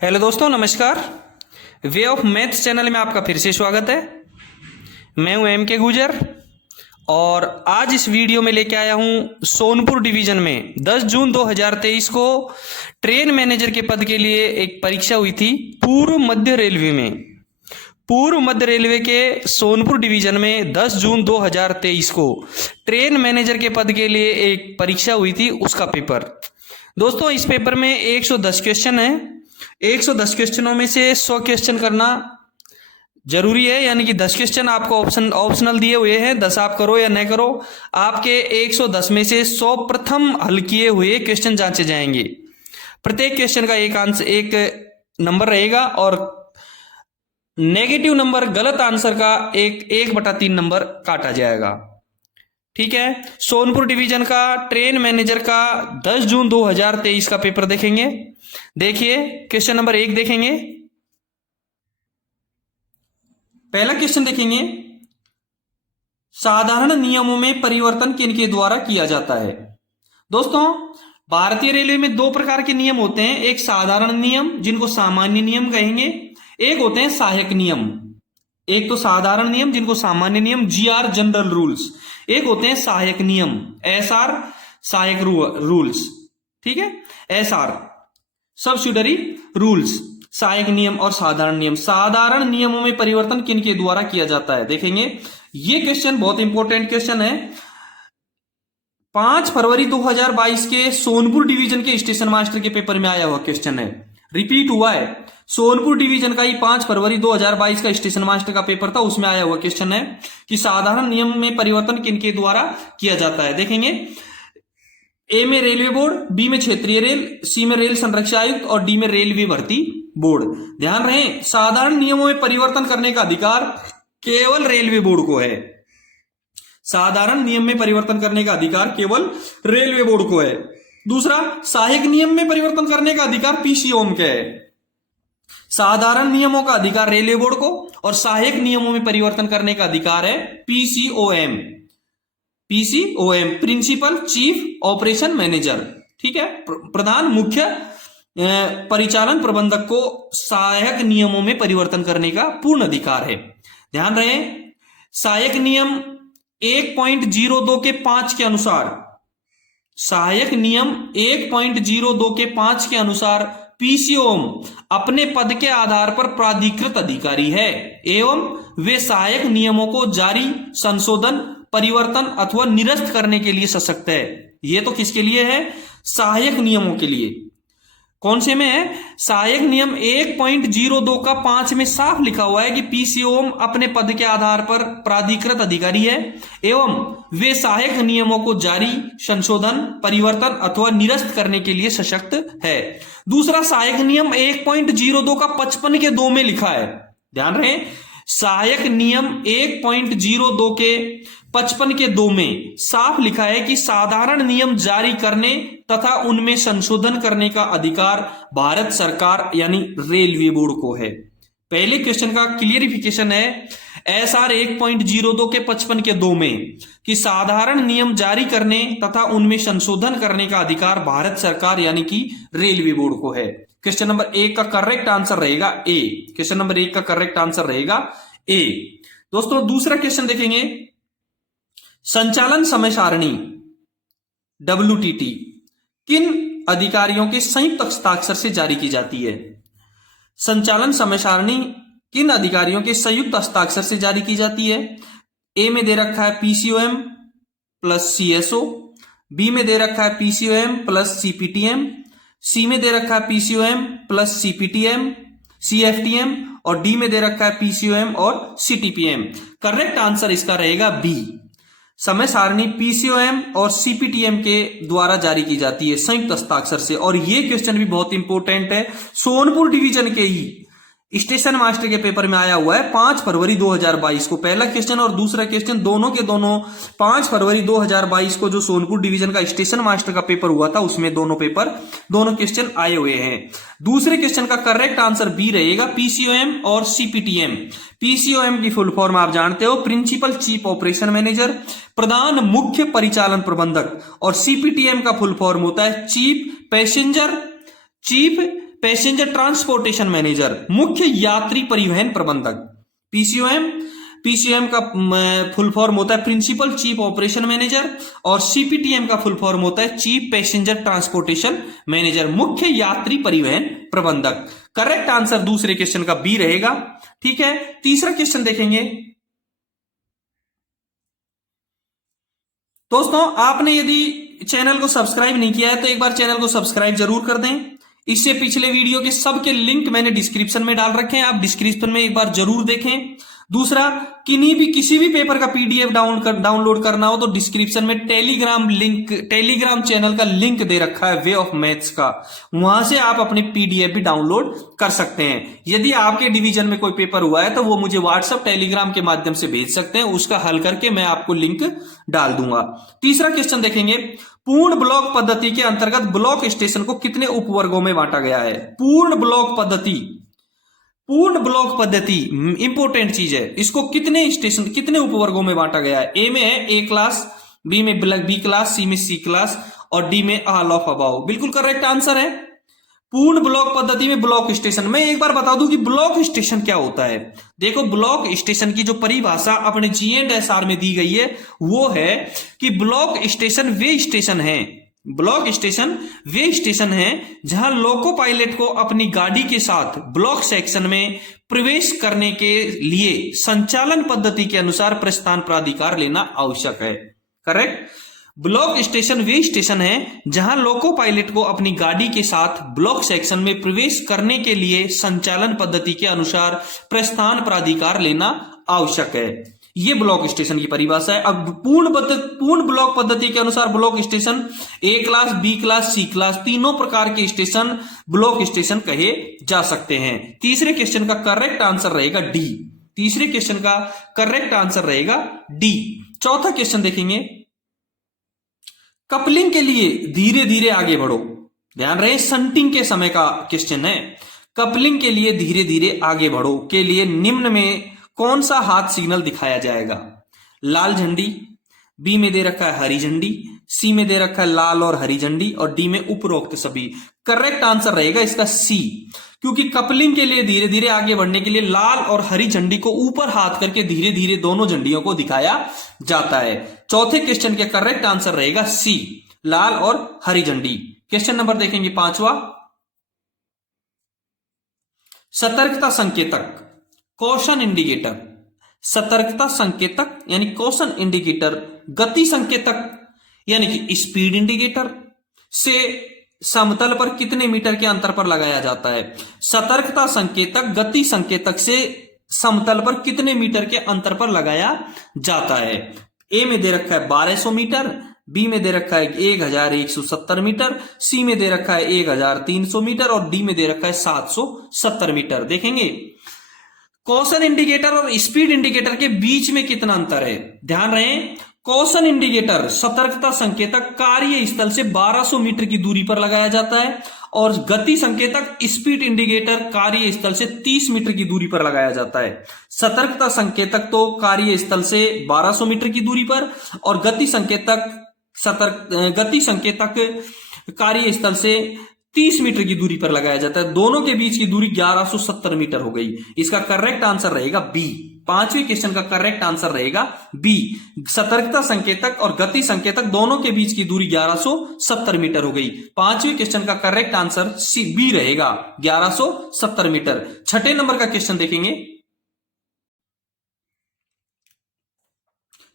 Hello दोस्तों, नमस्कार। Way of maths channel में आपका फिर से स्वागत है। मैं हूं एम के गुजर और आज इस वीडियो में लेके आया हूं सोनपुर डिवीजन में 10 जून 2023 को ट्रेन मैनेजर के पद के लिए एक परीक्षा हुई थी पूर्व मध्य रेलवे में। पूर्व मध्य रेलवे के सोनपुर डिवीजन में 10 जून 2023 को ट्रेन मैनेजर के पद के लिए एक परीक्षा हुई थी, उसका पेपर। दोस्तों, इस पेपर में 110 क्वेश्चन है। 110 क्वेश्चनों में से 100 क्वेश्चन करना जरूरी है, यानी कि 10 क्वेश्चन आपको ऑप्शनल दिए हुए हैं। 10 आप करो या न करो, आपके 110 में से 100 प्रथम हल किए हुए क्वेश्चन जांचे जाएंगे। प्रत्येक क्वेश्चन का एक नंबर रहेगा और नेगेटिव नंबर, गलत आंसर का 1/3 नंबर काटा जाएगा। ठीक है। सोनपुर डिवीजन का ट्रेन मैनेजर का 10 जून 2023 का पेपर देखेंगे। देखिए, क्वेश्चन नंबर 1 देखेंगे। पहला क्वेश्चन देखेंगे, साधारण नियमों में परिवर्तन किनके द्वारा किया जाता है। दोस्तों, भारतीय रेलवे में 2 प्रकार के नियम होते हैं। एक साधारण नियम, जिनको सामान्य नियम कहेंगे। एक होते हैं सहायक नियम। एक तो साधारण नियम, जिनको सामान्य नियम, जीआर जनरल रूल्स। एक होते हैं सहायक नियम, एसआर सहायक रूल्स। ठीक है, एसआर सब्सिडरी रूल्स। सहायक नियम और साधारण नियम। साधारण नियमों में परिवर्तन किनके द्वारा किया जाता है, देखेंगे। यह क्वेश्चन बहुत इंपॉर्टेंट क्वेश्चन है। 5 फरवरी 2022 के सोनपुर डिवीजन के स्टेशन मास्टर के पेपर में आया हुआ क्वेश्चन है। रिपीट हुआ है। सोनपुर डिवीजन का ही 5 फरवरी 2022 का स्टेशन मास्टर का पेपर था, उसमें आया हुआ क्वेश्चन है कि साधारण नियम में परिवर्तन किनके द्वारा किया जाता है। देखेंगे, ए में रेलवे बोर्ड, बी में क्षेत्रीय रेल, सी में रेल संरक्षा आयुक्त और डी में रेलवे भर्ती बोर्ड। ध्यान रहे, साधारण नियमों में परिवर्तन करने का अधिकार केवल रेलवे बोर्ड को है। साधारण नियम में परिवर्तन करने का अधिकार केवल रेलवे बोर्ड को है। दूसरा, सहायक नियम में परिवर्तन करने का अधिकार पीसीओएम का है। साधारण नियमों का अधिकार रेलवे बोर्ड को और सहायक नियमों में परिवर्तन करने का अधिकार है पीसीओएम। पीसीओएम, प्रिंसिपल चीफ ऑपरेशन मैनेजर। ठीक है, प्रधान मुख्य परिचालन प्रबंधक को सहायक नियमों में परिवर्तन करने का पूर्ण अधिकार है। ध्यान रहे, सहायक नियम 1.02 के 5 के अनुसार, सहायक नियम 1.02 के 5 के अनुसार पीसीओएम अपने पद के आधार पर प्राधिकृत अधिकारी है एवं वे सहायक नियमों को जारी, संशोधन, परिवर्तन अथवा निरस्त करने के लिए सशक्त है। यह तो किसके लिए है? सहायक नियमों के लिए। कौन से में है? सहायक नियम 1.02 का 5 में साफ लिखा हुआ है कि पीसीओएम अपने पद के आधार पर प्राधिकृत अधिकारी है एवं वे सहायक नियमों को जारी, संशोधन, परिवर्तन अथवा निरस्त करने के लिए सशक्त है। दूसरा, सहायक नियम 1.02 का 55 के 2 में लिखा है। ध्यान रहे, सहायक नियम 1.02 के 55 के 2 में साफ लिखा है कि साधारण नियम जारी करने तथा उनमें संशोधन करने का अधिकार भारत सरकार यानी रेलवे बोर्ड को है। पहले क्वेश्चन का क्लियरिफिकेशन है एसआर 1.02 के 55 के 2 में कि साधारण नियम जारी करने तथा उनमें संशोधन करने का अधिकार भारत सरकार यानी कि रेलवे बोर्ड को है। क्वेश्चन नंबर 1 का करेक्ट आंसर रहेगा ए। क्वेश्चन नंबर 1 का करेक्ट आंसर रहेगा ए। दोस्तों, दूसरा क्वेश्चन देखेंगे, संचालन समय सारणी WTT किन अधिकारियों के संयुक्त हस्ताक्षर से जारी की जाती है? संचालन समय सारणी किन अधिकारियों के संयुक्त हस्ताक्षर से जारी की जाती है? ए में दे रखा है पीसीओएम प्लस सीएसओ, बी में दे रखा है पीसीओएम प्लस सीपीटीएम, सी में दे रखा है पीसीओएम प्लस सीपीटीएम सीएफटीएम और डी में दे रखा है पीसीओएम और सीटीपीएम। करेक्ट आंसर इसका रहेगा बी। समय सारणी पीसीओएम और सीपीटीएम के द्वारा जारी की जाती है संयुक्त हस्ताक्षर से। और यह क्वेश्चन भी बहुत इंपॉर्टेंट है, सोनपुर डिवीजन के ही स्टेशन मास्टर के पेपर में आया हुआ है 5 फरवरी 2022 को। पहला क्वेश्चन और दूसरा क्वेश्चन दोनों के दोनों 5 फरवरी 2022 को जो सोनपुर डिवीजन का स्टेशन मास्टर का पेपर हुआ था, उसमें दोनों क्वेश्चन आए हुए हैं। दूसरे क्वेश्चन का करेक्ट आंसर बी रहेगा, पीसीओएम और सीपीटीएम। पीसीओएम की फुल फॉर्म आप जानते हो, प्रिंसिपल चीफ ऑपरेशन मैनेजर, प्रधान मुख्य परिचालन प्रबंधक। और सीपीटीएम का फुल फॉर्म होता है चीफ पैसेंजर ट्रांसपोर्टेशन मैनेजर, मुख्य यात्री परिवहन प्रबंधक। पीसीओएम, पीसीओएम का फुल फॉर्म होता है प्रिंसिपल चीफ ऑपरेशन मैनेजर, और सीपीटीएम का फुल फॉर्म होता है चीफ पैसेंजर ट्रांसपोर्टेशन मैनेजर, मुख्य यात्री परिवहन प्रबंधक। करेक्ट आंसर दूसरे क्वेश्चन का बी रहेगा। ठीक है, तीसरा क्वेश्चन देखेंगे। दोस्तों, आपने यदि चैनल को सब्सक्राइब नहीं किया है तो एक बार चैनल को सब्सक्राइब जरूर कर दें। इससे पिछले वीडियो के सबके लिंक मैंने डिस्क्रिप्शन में डाल रखे हैं, आप डिस्क्रिप्शन में एक बार जरूर देखें। दूसरा, किसी भी पेपर का पीडीएफ डाउनलोड करना हो तो डिस्क्रिप्शन में टेलीग्राम चैनल का लिंक दे रखा है वे ऑफ मैथ्स का, वहां से आप अपनी पीडीएफ भी डाउनलोड कर सकते हैं। यदि आपके डिवीजन में कोई पेपर हुआ है तो वो मुझे व्हाट्सएप टेलीग्राम के माध्यम से भेज सकते हैं, उसका हल करके मैं आपको लिंक डाल दूंगा। तीसरा क्वेश्चन देखेंगे। पूर्ण ब्लॉक पद्धति के अंतर्गत ब्लॉक स्टेशन को कितने उपवर्गों में बांटा गया है? पूर्ण ब्लॉक पद्धति इंपॉर्टेंट चीज है। इसको कितने उपवर्गों में बांटा गया है? ए में है ए क्लास, बी में बी क्लास, सी में सी क्लास और डी में ऑल ऑफ अबाव। बिल्कुल करेक्ट आंसर है। पूर्ण ब्लॉक पद्धति में ब्लॉक स्टेशन। मैं एक बार बता दूं कि ब्लॉक स्टेशन क्या होता है। देखो, ब्लॉक स्टेशन की जो परिभाषा अपने G&SR में दी गई है वो है कि ब्लॉक स्टेशन वे स्टेशन है, ब्लॉक स्टेशन वे स्टेशन है जहां लोको पायलट को अपनी गाड़ी के साथ ब्लॉक सेक्शन में प्रवेश करने के लिए संचालन पद्धति के अनुसार प्रस्थान प्राधिकार लेना आवश्यक है। करेक्ट। ब्लॉक स्टेशन वे स्टेशन है जहां लोको पायलट को अपनी गाड़ी के साथ ब्लॉक सेक्शन में प्रवेश करने के लिए संचालन पद्धति के अनुसार प्रस्थान प्राधिकार लेना आवश्यक है। ये ब्लॉक स्टेशन की परिभाषा है। अब पूर्ण ब्लॉक पद्धति के अनुसार ब्लॉक स्टेशन ए क्लास, बी क्लास, सी क्लास तीनों प्रकार के स्टेशन ब्लॉक स्टेशन कहे जा सकते हैं। तीसरे क्वेश्चन का करेक्ट आंसर रहेगा डी। तीसरे क्वेश्चन का करेक्ट आंसर रहेगा डी। चौथा क्वेश्चन देखेंगे। कपलिंग के लिए धीरे धीरे आगे बढ़ो। ध्यान रहे, शंटिंग के समय का क्वेश्चन है। कपलिंग के लिए धीरे धीरे आगे बढ़ो के लिए निम्न में कौन सा हाथ सिग्नल दिखाया जाएगा? लाल झंडी, बी में दे रखा है हरी झंडी, सी में दे रखा है लाल और हरी झंडी और डी में उपरोक्त सभी। करेक्ट आंसर रहेगा इसका सी, क्योंकि कपलिंग के लिए धीरे धीरे आगे बढ़ने के लिए लाल और हरी झंडी को ऊपर हाथ करके धीरे धीरे दोनों झंडियों को दिखाया जाता है। चौथे क्वेश्चन के करेक्ट आंसर रहेगा सी, लाल और हरी झंडी। क्वेश्चन नंबर देखेंगे पांचवा। सतर्कता संकेतक, कॉशन इंडिकेटर। सतर्कता संकेतक यानी कॉशन इंडिकेटर, गति संकेतक यानी कि स्पीड इंडिकेटर से समतल पर कितने मीटर के अंतर पर लगाया जाता है? सतर्कता संकेतक गति संकेतक से समतल पर कितने मीटर के अंतर पर लगाया जाता है? ए में दे रखा है 1200 मीटर, बी में दे रखा है 1170 मीटर, सी में दे रखा है 1300 मीटर और डी में दे रखा है 770 मीटर। देखेंगे कॉशन इंडिकेटर और स्पीड इंडिकेटर के बीच में कितना अंतर है। ध्यान रहे, कॉशन इंडिकेटर सतर्कता संकेतक कार्यस्थल से 1200 मीटर की दूरी पर लगाया जाता है और गति संकेतक स्पीड इंडिकेटर कार्यस्थल से 30 मीटर की दूरी पर लगाया जाता है। सतर्कता संकेतक तो कार्यस्थल से 1200 मीटर की दूरी पर और गति संकेतक कार्यस्थल से 30 मीटर की दूरी पर लगाया जाता है। दोनों के बीच की दूरी 1170 मीटर हो गई। इसका करेक्ट आंसर रहेगा बी। पांचवें क्वेश्चन का करेक्ट आंसर रहेगा बी। सतर्कता संकेतक और गति संकेतक दोनों के बीच की दूरी 1170 मीटर हो गई। पांचवें क्वेश्चन का करेक्ट आंसर सी बी रहेगा, 1170 मीटर। छठे नंबर का क्वेश्चन देखेंगे।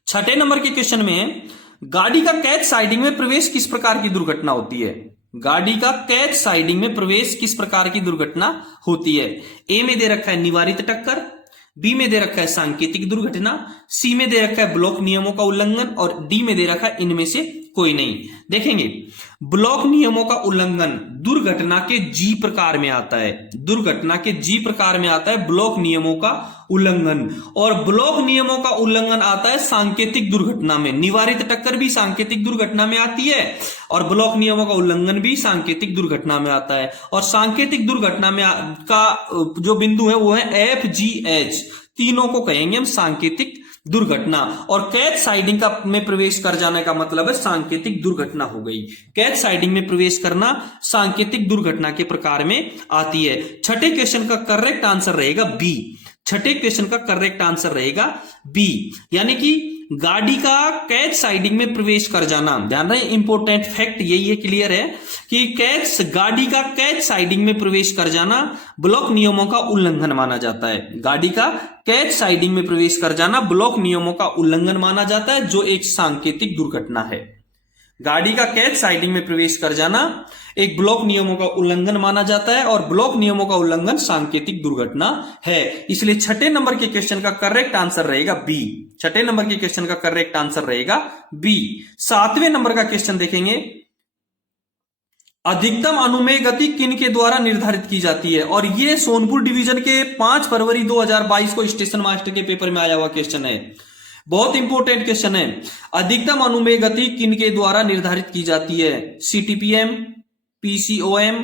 छठे नंबर के क्वेश्चन में गाड़ी का कैच साइडिंग में प्रवेश किस प्रकार की दुर्घटना होती है? गाड़ी का कैच साइडिंग में प्रवेश किस प्रकार की दुर्घटना होती है? ए में दे रखा है निवारित टक्कर, बी में दे रखा है सांकेतिक दुर्घटना, सी में दे रखा है ब्लॉक नियमों का उल्लंघन और डी में दे रखा है इनमें से कोई नहीं। देखेंगे ब्लॉक नियमों का उल्लंघन दुर्घटना के जी प्रकार में आता है। दुर्घटना के जी प्रकार में आता है ब्लॉक नियमों का उल्लंघन, और ब्लॉक नियमों का उल्लंघन आता है सांकेतिक दुर्घटना में। निवारित टक्कर भी सांकेतिक दुर्घटना में आती है और ब्लॉक नियमों का उल्लंघन भी सांकेतिक दुर्घटना में आता है। और सांकेतिक दुर्घटना में का जो बिंदु है वो है FGH, तीनों को कहेंगे हम सांकेतिक दुर्घटना। और कैच साइडिंग का में प्रवेश कर जाने का मतलब है सांकेतिक दुर्घटना हो गई। कैच साइडिंग में प्रवेश करना सांकेतिक दुर्घटना के प्रकार में आती है। छठे क्वेश्चन का करेक्ट आंसर रहेगा बी। छठे क्वेश्चन का करेक्ट आंसर रहेगा बी, यानी कि गाड़ी का कैच साइडिंग में प्रवेश कर जाना। ध्यान रहे, इंपॉर्टेंट फैक्ट यही है, क्लियर है कि गाड़ी का कैच साइडिंग में प्रवेश कर जाना ब्लॉक नियमों का उल्लंघन माना जाता है। गाड़ी का कैच साइडिंग में प्रवेश कर जाना ब्लॉक नियमों का उल्लंघन माना जाता है, जो एक सांकेतिक दुर्घटना है। गाड़ी का कैच साइडिंग में प्रवेश कर जाना एक ब्लॉक नियमों का उल्लंघन माना जाता है, और ब्लॉक नियमों का उल्लंघन सांकेतिक दुर्घटना है। इसलिए छठे नंबर के क्वेश्चन का करेक्ट आंसर रहेगा बी। छठे नंबर के क्वेश्चन का करेक्ट आंसर रहेगा बी। सातवें नंबर का क्वेश्चन देखेंगे, अधिकतम अनुमेय गति किन के द्वारा निर्धारित की जाती है? और यह सोनपुर डिवीजन के 5 फरवरी 2022 को स्टेशन मास्टर के पेपर में आया हुआ क्वेश्चन है। बहुत इंपॉर्टेंट क्वेश्चन है। अधिकतम अनुमेय गति किन के द्वारा निर्धारित की जाती है? सीटीपीएम, पीसीओएम,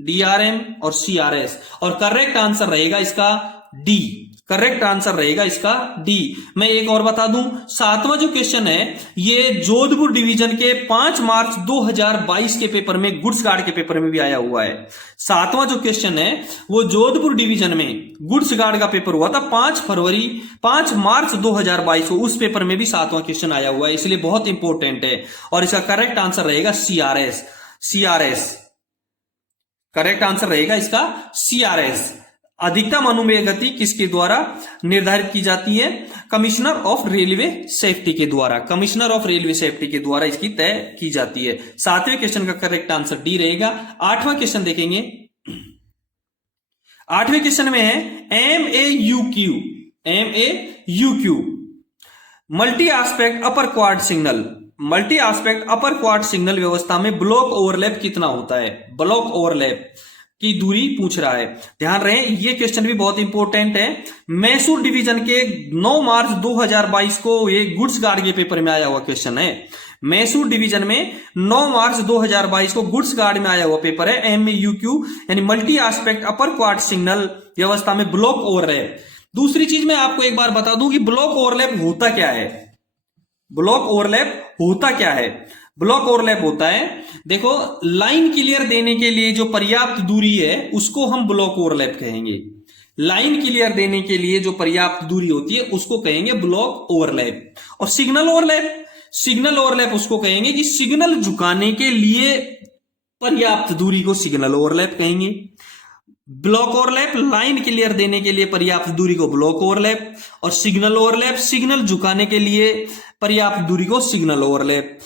डीआरएम और सीआरएस। और करेक्ट आंसर रहेगा इसका डी। करेक्ट आंसर रहेगा इसका डी। मैं एक और बता दूं, सातवां जो क्वेश्चन है ये जोधपुर डिवीजन के 5 मार्च 2022 के पेपर में, गुड्स गार्ड के पेपर में भी आया हुआ है। सातवां जो क्वेश्चन है वो जोधपुर डिवीजन में गुड्स गार्ड का पेपर हुआ था 5 मार्च 2022 को, उस पेपर में भी सातवां क्वेश्चन आया हुआ है, इसलिए बहुत इंपॉर्टेंट है। और इसका करेक्ट आंसर रहेगा सीआरएस। सीआरएस करेक्ट आंसर रहेगा इसका सीआरएस। अधिकतम अनुमेय गति किसके द्वारा निर्धारित की जाती है? कमिश्नर ऑफ रेलवे सेफ्टी के द्वारा। कमिश्नर ऑफ रेलवे सेफ्टी के द्वारा इसकी तय की जाती है। सातवें क्वेश्चन का करेक्ट आंसर डी रहेगा। आठवां क्वेश्चन देखेंगे। आठवें क्वेश्चन में है MAUQ। MAUQ मल्टी एस्पेक्ट अपर क्वाड सिग्नल। मल्टी एस्पेक्ट अपर क्वाड सिग्नल व्यवस्था में ब्लॉक ओवरलैप कितना होता है? ब्लॉक ओवरलैप की दूरी पूछ रहा है। ध्यान रहे, ये क्वेश्चन भी बहुत इंपॉर्टेंट है। मैसूर डिवीजन के 9 मार्च 2022 को ये गुड्स गार्ड के पेपर में आया हुआ क्वेश्चन है। मैसूर डिवीजन में 9 मार्च 2022 को गुड्स गार्ड में आया हुआ पेपर है। MAUQ यानी मल्टी एस्पेक्ट अपर क्वाड सिग्नल व्यवस्था में ब्लॉक ओवरलैप। दूसरी चीज मैं आपको एक बार बता दूं कि ब्लॉक ओवरलैप होता क्या है। ब्लॉक ओवरलैप होता क्या है? ब्लॉक ओवरलैप होता है, देखो, लाइन क्लियर देने के लिए जो पर्याप्त दूरी है उसको हम ब्लॉक ओवरलैप कहेंगे। लाइन क्लियर देने के लिए जो पर्याप्त दूरी होती है उसको कहेंगे ब्लॉक ओवरलैप। और सिग्नल ओवरलैप, सिग्नल ओवरलैप उसको कहेंगे कि सिग्नल झुकाने के लिए पर्याप्त दूरी को सिग्नल ओवरलैप कहेंगे। ब्लॉक ओवरलैप लाइन क्लियर देने के लिए पर्याप्त दूरी को ब्लॉक ओवरलैप, और सिग्नल ओवरलैप सिग्नल झुकाने के लिए पर्याप्त दूरी को सिग्नल ओवरलैप।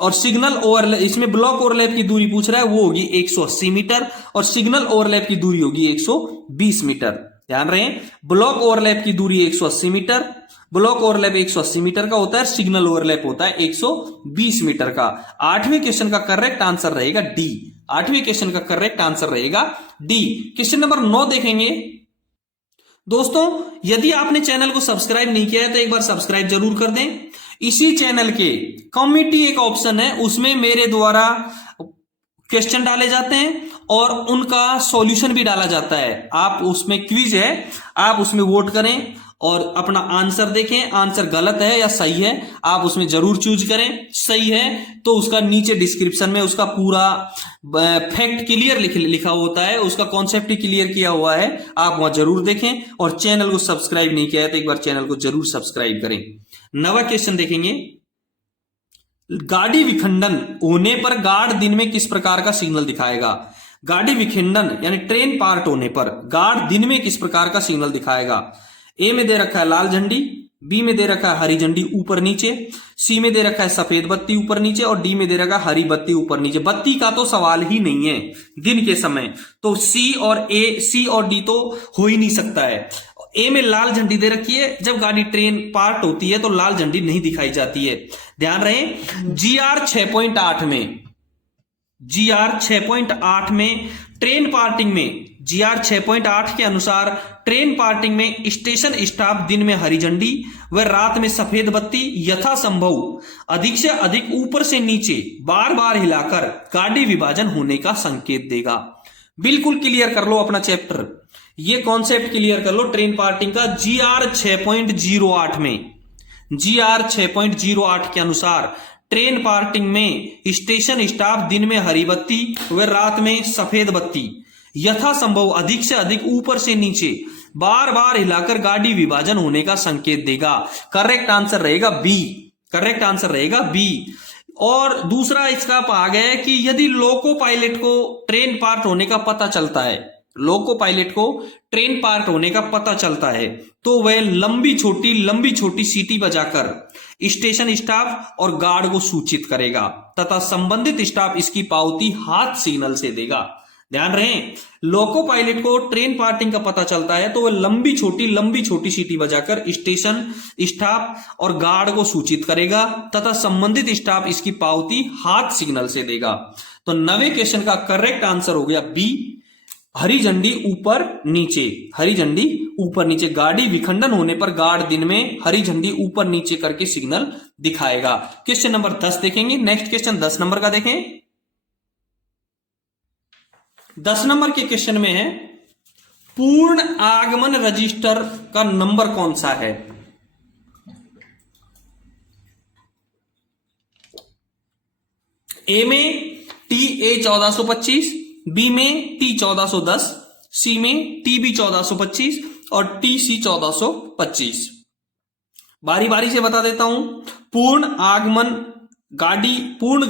और सिग्नल ओवरलैप, इसमें ब्लॉक ओवरलैप की दूरी पूछ रहा है, वो होगी 180 मीटर, और सिग्नल ओवरलैप की दूरी होगी 120 मीटर। ध्यान रहे, ब्लॉक ओवरलैप की दूरी 180 मीटर, ब्लॉक ओवरलैप 180 मीटर का होता है, सिग्नल ओवरलैप होता है 120 मीटर का। आठवें क्वेश्चन का करेक्ट आंसर रहेगा डी। आठवें क्वेश्चन का करेक्ट आंसर रहेगा डी। क्वेश्चन नंबर 9 देखेंगे। दोस्तों, यदि आपने चैनल को सब्सक्राइब नहीं किया है तो एक बार सब्सक्राइब जरूर कर दें। इसी चैनल के कमेटी एक ऑप्शन है, उसमें मेरे द्वारा क्वेश्चन डाले जाते हैं और उनका सॉल्यूशन भी डाला जाता है। आप उसमें क्विज है, आप उसमें वोट करें और अपना आंसर देखें। आंसर गलत है या सही है आप उसमें जरूर चूज करें। सही है तो उसका नीचे डिस्क्रिप्शन में उसका पूरा फैक्ट क्लियर लिखा होता है, उसका कॉन्सेप्ट क्लियर किया हुआ है, आप वहां जरूर देखें। और चैनल को सब्सक्राइब नहीं किया है तो एक बार चैनल को जरूर सब्सक्राइब करें। 9वां क्वेश्चन देखेंगे। गाड़ी विखंडन होने पर गार्ड दिन में किस प्रकार का सिग्नल दिखाएगा? गाड़ी विखंडन यानी ट्रेन पार्ट होने पर गार्ड दिन में किस प्रकार का सिग्नल दिखाएगा? ए में दे रखा है लाल झंडी, बी में दे रखा है हरी झंडी ऊपर नीचे, सी में दे रखा है सफेद बत्ती ऊपर नीचे, और डी में दे रखा है हरी बत्ती ऊपर नीचे। बत्ती का तो सवाल ही नहीं है दिन के समय, तो सी और डी तो हो ही नहीं सकता है। ए में लाल झंडी दे रखी है, जब गाड़ी ट्रेन पार्ट होती है तो लाल झंडी नहीं दिखाई जाती है। ध्यान रहे, GR 6.8 में, GR 6.8 में ट्रेन पार्टिंग में, GR 6.8 के अनुसार ट्रेन पार्टिंग में स्टेशन स्टाफ दिन में हरी झंडी व रात में सफेद बत्ती यथासंभव अधिक से अधिक ऊपर से नीचे बार बार हिलाकर गाड़ी विभाजन होने का संकेत देगा। बिल्कुल क्लियर कर लो अपना चैप्टर, ये कॉन्सेप्ट क्लियर कर लो ट्रेन पार्टिंग का। GR 6.08 में, GR 6.08 के अनुसार ट्रेन पार्किंग में स्टेशन स्टाफ दिन में हरी बत्ती व रात में सफेद बत्ती यथासंभव अधिक से अधिक ऊपर से नीचे बार बार हिलाकर गाड़ी विभाजन होने का संकेत देगा। करेक्ट आंसर रहेगा बी। करेक्ट आंसर रहेगा बी। और दूसरा इसका भाग है कि यदि लोको पायलट को ट्रेन पार्क होने का पता चलता है, लोको पायलट को ट्रेन पार्क होने का पता चलता है तो वह लंबी छोटी सीटी बजाकर स्टेशन स्टाफ और गार्ड को सूचित करेगा तथा संबंधित स्टाफ इसकी पावती हाथ सिग्नल से देगा। ध्यान रहे, लोको पायलट को ट्रेन पार्किंग का पता चलता है तो वह लंबी छोटी सीटी बजाकर स्टेशन स्टाफ और गार्ड को सूचित करेगा तथा संबंधित स्टाफ इसकी पावती हाथ सिग्नल से देगा। तो 9वें क्वेश्चन का करेक्ट आंसर हो गया बी, हरी झंडी ऊपर नीचे। हरी झंडी ऊपर नीचे, गाड़ी विखंडन होने पर गार्ड दिन में हरी झंडी ऊपर नीचे करके सिग्नल दिखाएगा। क्वेश्चन नंबर 10 देखेंगे। नेक्स्ट क्वेश्चन 10 नंबर का देखें। 10 नंबर के क्वेश्चन में है पूर्ण आगमन रजिस्टर का नंबर कौन सा है? ए में TA 1425, बी में T 1410, सी में TB 1425 और TC 1425। बारी बारी से बता देता हूं। पूर्ण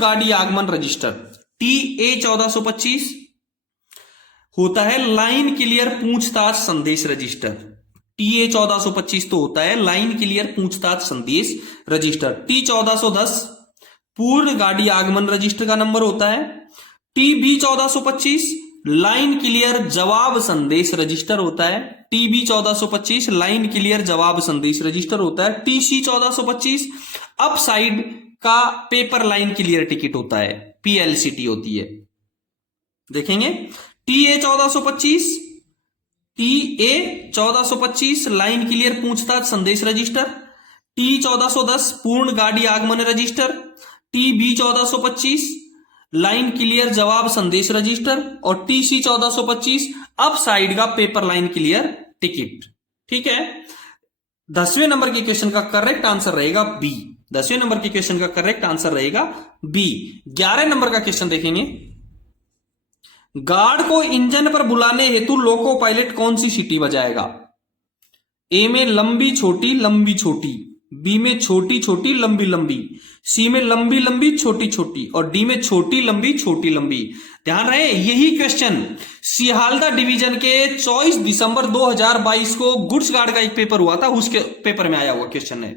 गाड़ी आगमन रजिस्टर TA 1425 होता है लाइन क्लियर पूछताछ संदेश रजिस्टर। TA 1425 तो होता है लाइन क्लियर पूछताछ संदेश रजिस्टर। T 1410 पूर्ण गाड़ी आगमन रजिस्टर का नंबर होता है। TB 1425 लाइन क्लियर जवाब संदेश रजिस्टर होता है। TB 1425 लाइन क्लियर जवाब संदेश रजिस्टर होता है। TC 1425 अप साइड का पेपर लाइन क्लियर टिकट होता है, PLCT होती है। देखेंगे TA 1425 लाइन क्लियर पूछताछ संदेश रजिस्टर। T 1410 पूर्ण गाड़ी आगमन रजिस्टर। TB 1425 लाइन क्लियर जवाब संदेश रजिस्टर और TC 1425 अप साइड का पेपर लाइन क्लियर टिकट। ठीक है, 10वें नंबर के क्वेश्चन का करेक्ट आंसर रहेगा बी। 10वें नंबर के क्वेश्चन का करेक्ट आंसर रहेगा बी। 11 नंबर का क्वेश्चन देखेंगे। गार्ड को इंजन पर बुलाने हेतु लोको पायलट कौन सी सीटी बजाएगा? ए में लंबी छोटी, बी में छोटी लंबी, सी में लंबी छोटी और डी में छोटी लंबी। ध्यान रहे, यही क्वेश्चन सियालदा डिवीजन के 24 दिसंबर 2022 को गुड्स गार्ड का एक पेपर हुआ था, उसके पेपर में आया हुआ क्वेश्चन है।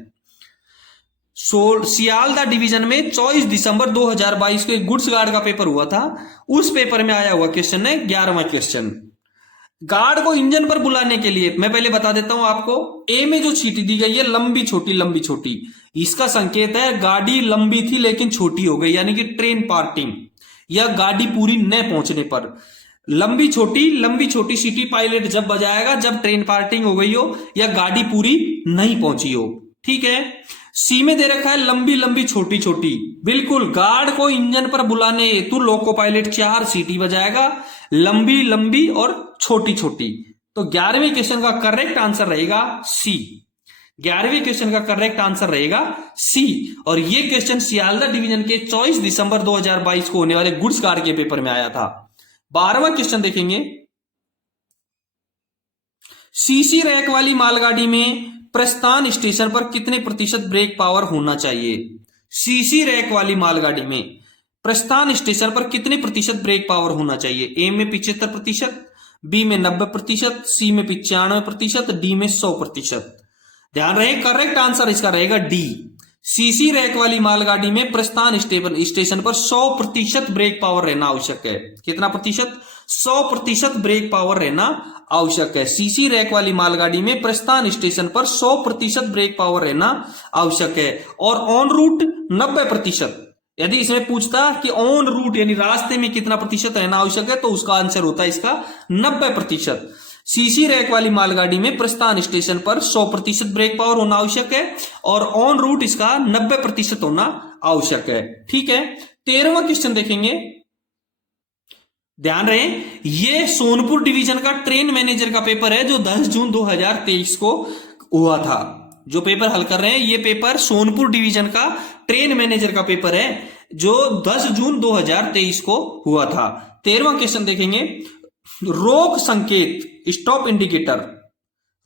सियालदा डिवीजन में 24 दिसंबर 2022 को एक गुड्स गार्ड का पेपर हुआ था, उस पेपर में आया हुआ क्वेश्चन है 11वां क्वेश्चन। गार्ड को इंजन पर बुलाने के लिए मैं पहले बता देता हूं आपको। ए में जो सीटी दी गई है लंबी छोटी, इसका संकेत है गाड़ी लंबी थी लेकिन छोटी हो गई, यानी कि ट्रेन पार्किंग या गाड़ी पूरी न पहुंचने पर। लंबी छोटी सीटी पायलट जब बजाएगा जब ट्रेन पार्किंग हो गई हो या गाड़ी पूरी नहीं पहुंची हो। ठीक है, सी में दे रखा है लंबी छोटी। बिल्कुल, गार्ड को इंजन पर बुलाने हेतु लोको पायलट 4 सीटी बजाएगा, लंबी और छोटी। तो 11वें क्वेश्चन का करेक्ट आंसर रहेगा सी। 11वें क्वेश्चन का करेक्ट आंसर रहेगा सी। और यह क्वेश्चन सियालदा डिवीजन के 24 दिसंबर 2022 को होने वाले गुड्स गार्ड के पेपर में आया था। 12वां क्वेश्चन देखेंगे। सीसी रैक वाली मालगाड़ी में प्रस्थान स्टेशन पर कितने प्रतिशत ब्रेक पावर होना चाहिए? सीसी रैक वाली मालगाड़ी में प्रस्थान स्टेशन पर कितने प्रतिशत ब्रेक पावर होना चाहिए? ए में 75%, बी में 90%, सी में 95%, डी में 100%। ध्यान रहे, करेक्ट आंसर इसका रहेगा डी। सीसी रैक वाली मालगाड़ी में प्रस्थान स्टेशन पर 100% ब्रेक पावर रहना आवश्यक है। कितना प्रतिशत? 100% ब्रेक पावर रहना आवश्यक है। सीसी रैक वाली मालगाड़ी में प्रस्थान स्टेशन पर 100% ब्रेक पावर रहना आवश्यक है। और ऑन रूट 90%। यदि इसमें पूछता कि ऑन रूट यानी रास्ते में कितना प्रतिशत रहना आवश्यक है तो उसका आंसर होता है इसका 90%। सीसी रैक वाली मालगाड़ी में प्रस्थान स्टेशन पर 100% ब्रेक पावर होना आवश्यक है और ऑन रूट इसका 90% होना आवश्यक है। ठीक है, 13वां क्वेश्चन देखेंगे। ध्यान रहे, यह सोनपुर डिवीजन का ट्रेन मैनेजर का पेपर है जो 10 जून 2023 को हुआ था। जो पेपर हल कर रहे हैं ये पेपर सोनपुर डिवीजन का ट्रेन मैनेजर का पेपर है, जो 10 जून 2023 को हुआ था। 13वां क्वेश्चन देखेंगे, रोक संकेत स्टॉप इंडिकेटर,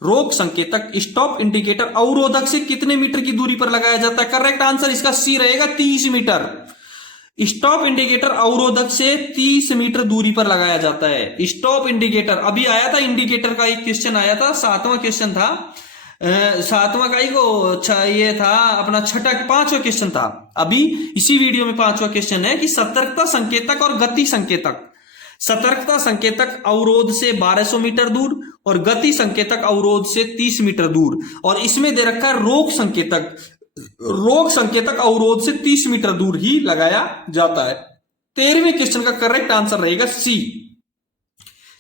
रोक संकेतक स्टॉप इंडिकेटर अवरोधक से कितने मीटर की दूरी पर लगाया जाता है? करेक्ट आंसर इसका सी रहेगा, 30 मीटर। स्टॉप इंडिकेटर अवरोधक से 30 मीटर दूरी पर लगाया जाता है। स्टॉप इंडिकेटर अभी आया था, इंडिकेटर का एक क्वेश्चन आया था, 7वां क्वेश्चन था, 7वां का ही को ये था अपना छठा 5वां क्वेश्चन था। अभी इसी वीडियो में 5वां क्वेश्चन है कि सतर्कता संकेतक और गति संकेतक, सतर्कता संकेतक अवरोध से 1200 मीटर दूर और गति संकेतक अवरोध से 30 मीटर दूर, और इसमें दे रखा है रोक संकेतक, रोक संकेतक अवरोध से 30 मीटर दूर ही लगाया जाता है। 13वें क्वेश्चन का करेक्ट आंसर रहेगा सी,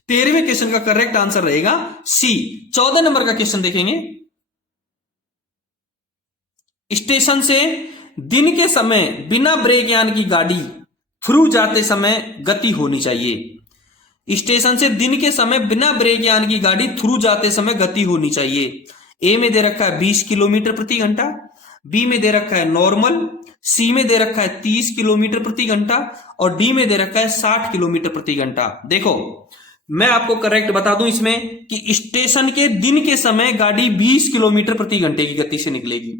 13वें क्वेश्चन का करेक्ट आंसर रहेगा सी। 14 नंबर का क्वेश्चन देखेंगे, स्टेशन से दिन के समय बिना ब्रेक यान की गाड़ी थ्रू जाते समय गति होनी चाहिए। स्टेशन से दिन के समय बिना ब्रेक यान की गाड़ी थ्रू जाते समय गति होनी चाहिए। ए में दे रखा है 20 किलोमीटर प्रति घंटा, बी में दे रखा है नॉर्मल, सी में दे रखा है 30 किलोमीटर प्रति घंटा और डी में दे रखा है 60 किलोमीटर प्रति घंटा। देखो मैं आपको करेक्ट बता दूं इसमें कि स्टेशन के दिन के समय गाड़ी 20 किलोमीटर प्रति घंटे की गति से निकलेगी,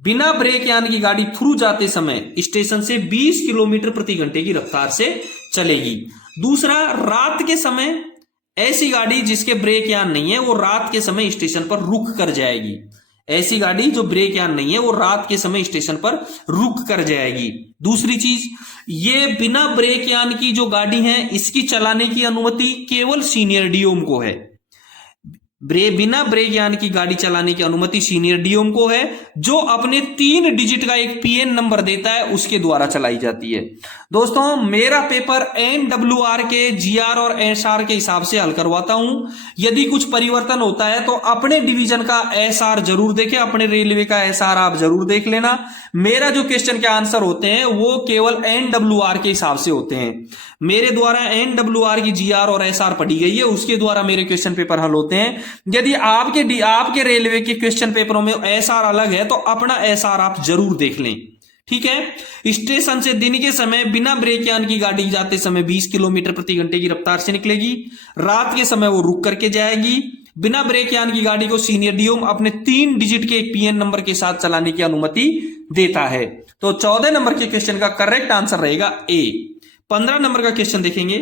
बिना ब्रेक यान की गाड़ी थ्रू जाते समय स्टेशन से 20 किलोमीटर प्रति घंटे की रफ्तार से चलेगी। दूसरा, रात के समय ऐसी गाड़ी जिसके ब्रेक यान नहीं है वो रात के समय स्टेशन पर रुक कर जाएगी, ऐसी गाड़ी जो ब्रेक यान नहीं है वो रात के समय स्टेशन पर रुक कर जाएगी। दूसरी चीज, ये बिना ब्रेक यान की जो गाड़ी है इसकी चलाने की अनुमति केवल सीनियर डीओम को है, बिना ब्रेक यान की गाड़ी चलाने की अनुमति सीनियर डीओम को है, जो अपने 3 डिजिट का एक पीएन नंबर देता है उसके द्वारा चलाई जाती है। दोस्तों मेरा पेपर एनडब्ल्यूआर के जीआर और एसआर के हिसाब से हल करवाता हूं, यदि कुछ परिवर्तन होता है तो अपने डिवीजन का एसआर जरूर देखें, अपने रेलवे का एसआर आप जरूर देख लेना। मेरा जो क्वेश्चन के आंसर होते हैं वो केवल एनडब्ल्यूआर के हिसाब से होते हैं, मेरे द्वारा एनडब्ल्यूआर की जीआर और एसआर पढ़ी गई है, उसके द्वारा मेरे क्वेश्चन पेपर हल होते हैं। यदि आपके रेलवे के क्वेश्चन पेपरों में एसआर अलग है तो अपना एसआर आप जरूर देख लें, ठीक है। स्टेशन से दिन के समय बिना ब्रेक यान की गाड़ी जाते समय 20 किलोमीटर प्रति घंटे की रफ्तार से निकलेगी, रात के समय वो रुक करके जाएगी, बिना ब्रेक यान की गाड़ी को सीनियर डीओम अपने 3 डिजिट के एक पीएन नंबर के साथ चलाने की अनुमति देता है। तो 14 नंबर के क्वेश्चन का करेक्ट आंसर रहेगा ए। 15 नंबर का क्वेश्चन देखेंगे,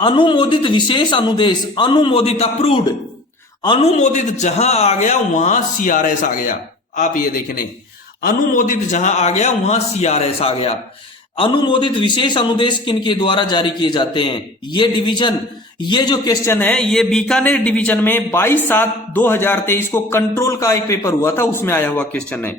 अनुमोदित विशेष अनुदेश, अनुमोदित अप्रूव्ड, अनुमोदित जहां आ गया वहां सीआरएस आ गया। आप ये देखने, अनुमोदित जहां आ गया वहां सीआरएस आ गया। अनुमोदित विशेष अनुदेश किनके द्वारा जारी किए जाते हैं? ये डिवीजन, ये जो क्वेश्चन है ये बीकानेर डिवीजन में 22/7/2023 को कंट्रोल का एक पेपर हुआ था, उसमें आया हुआ क्वेश्चन है।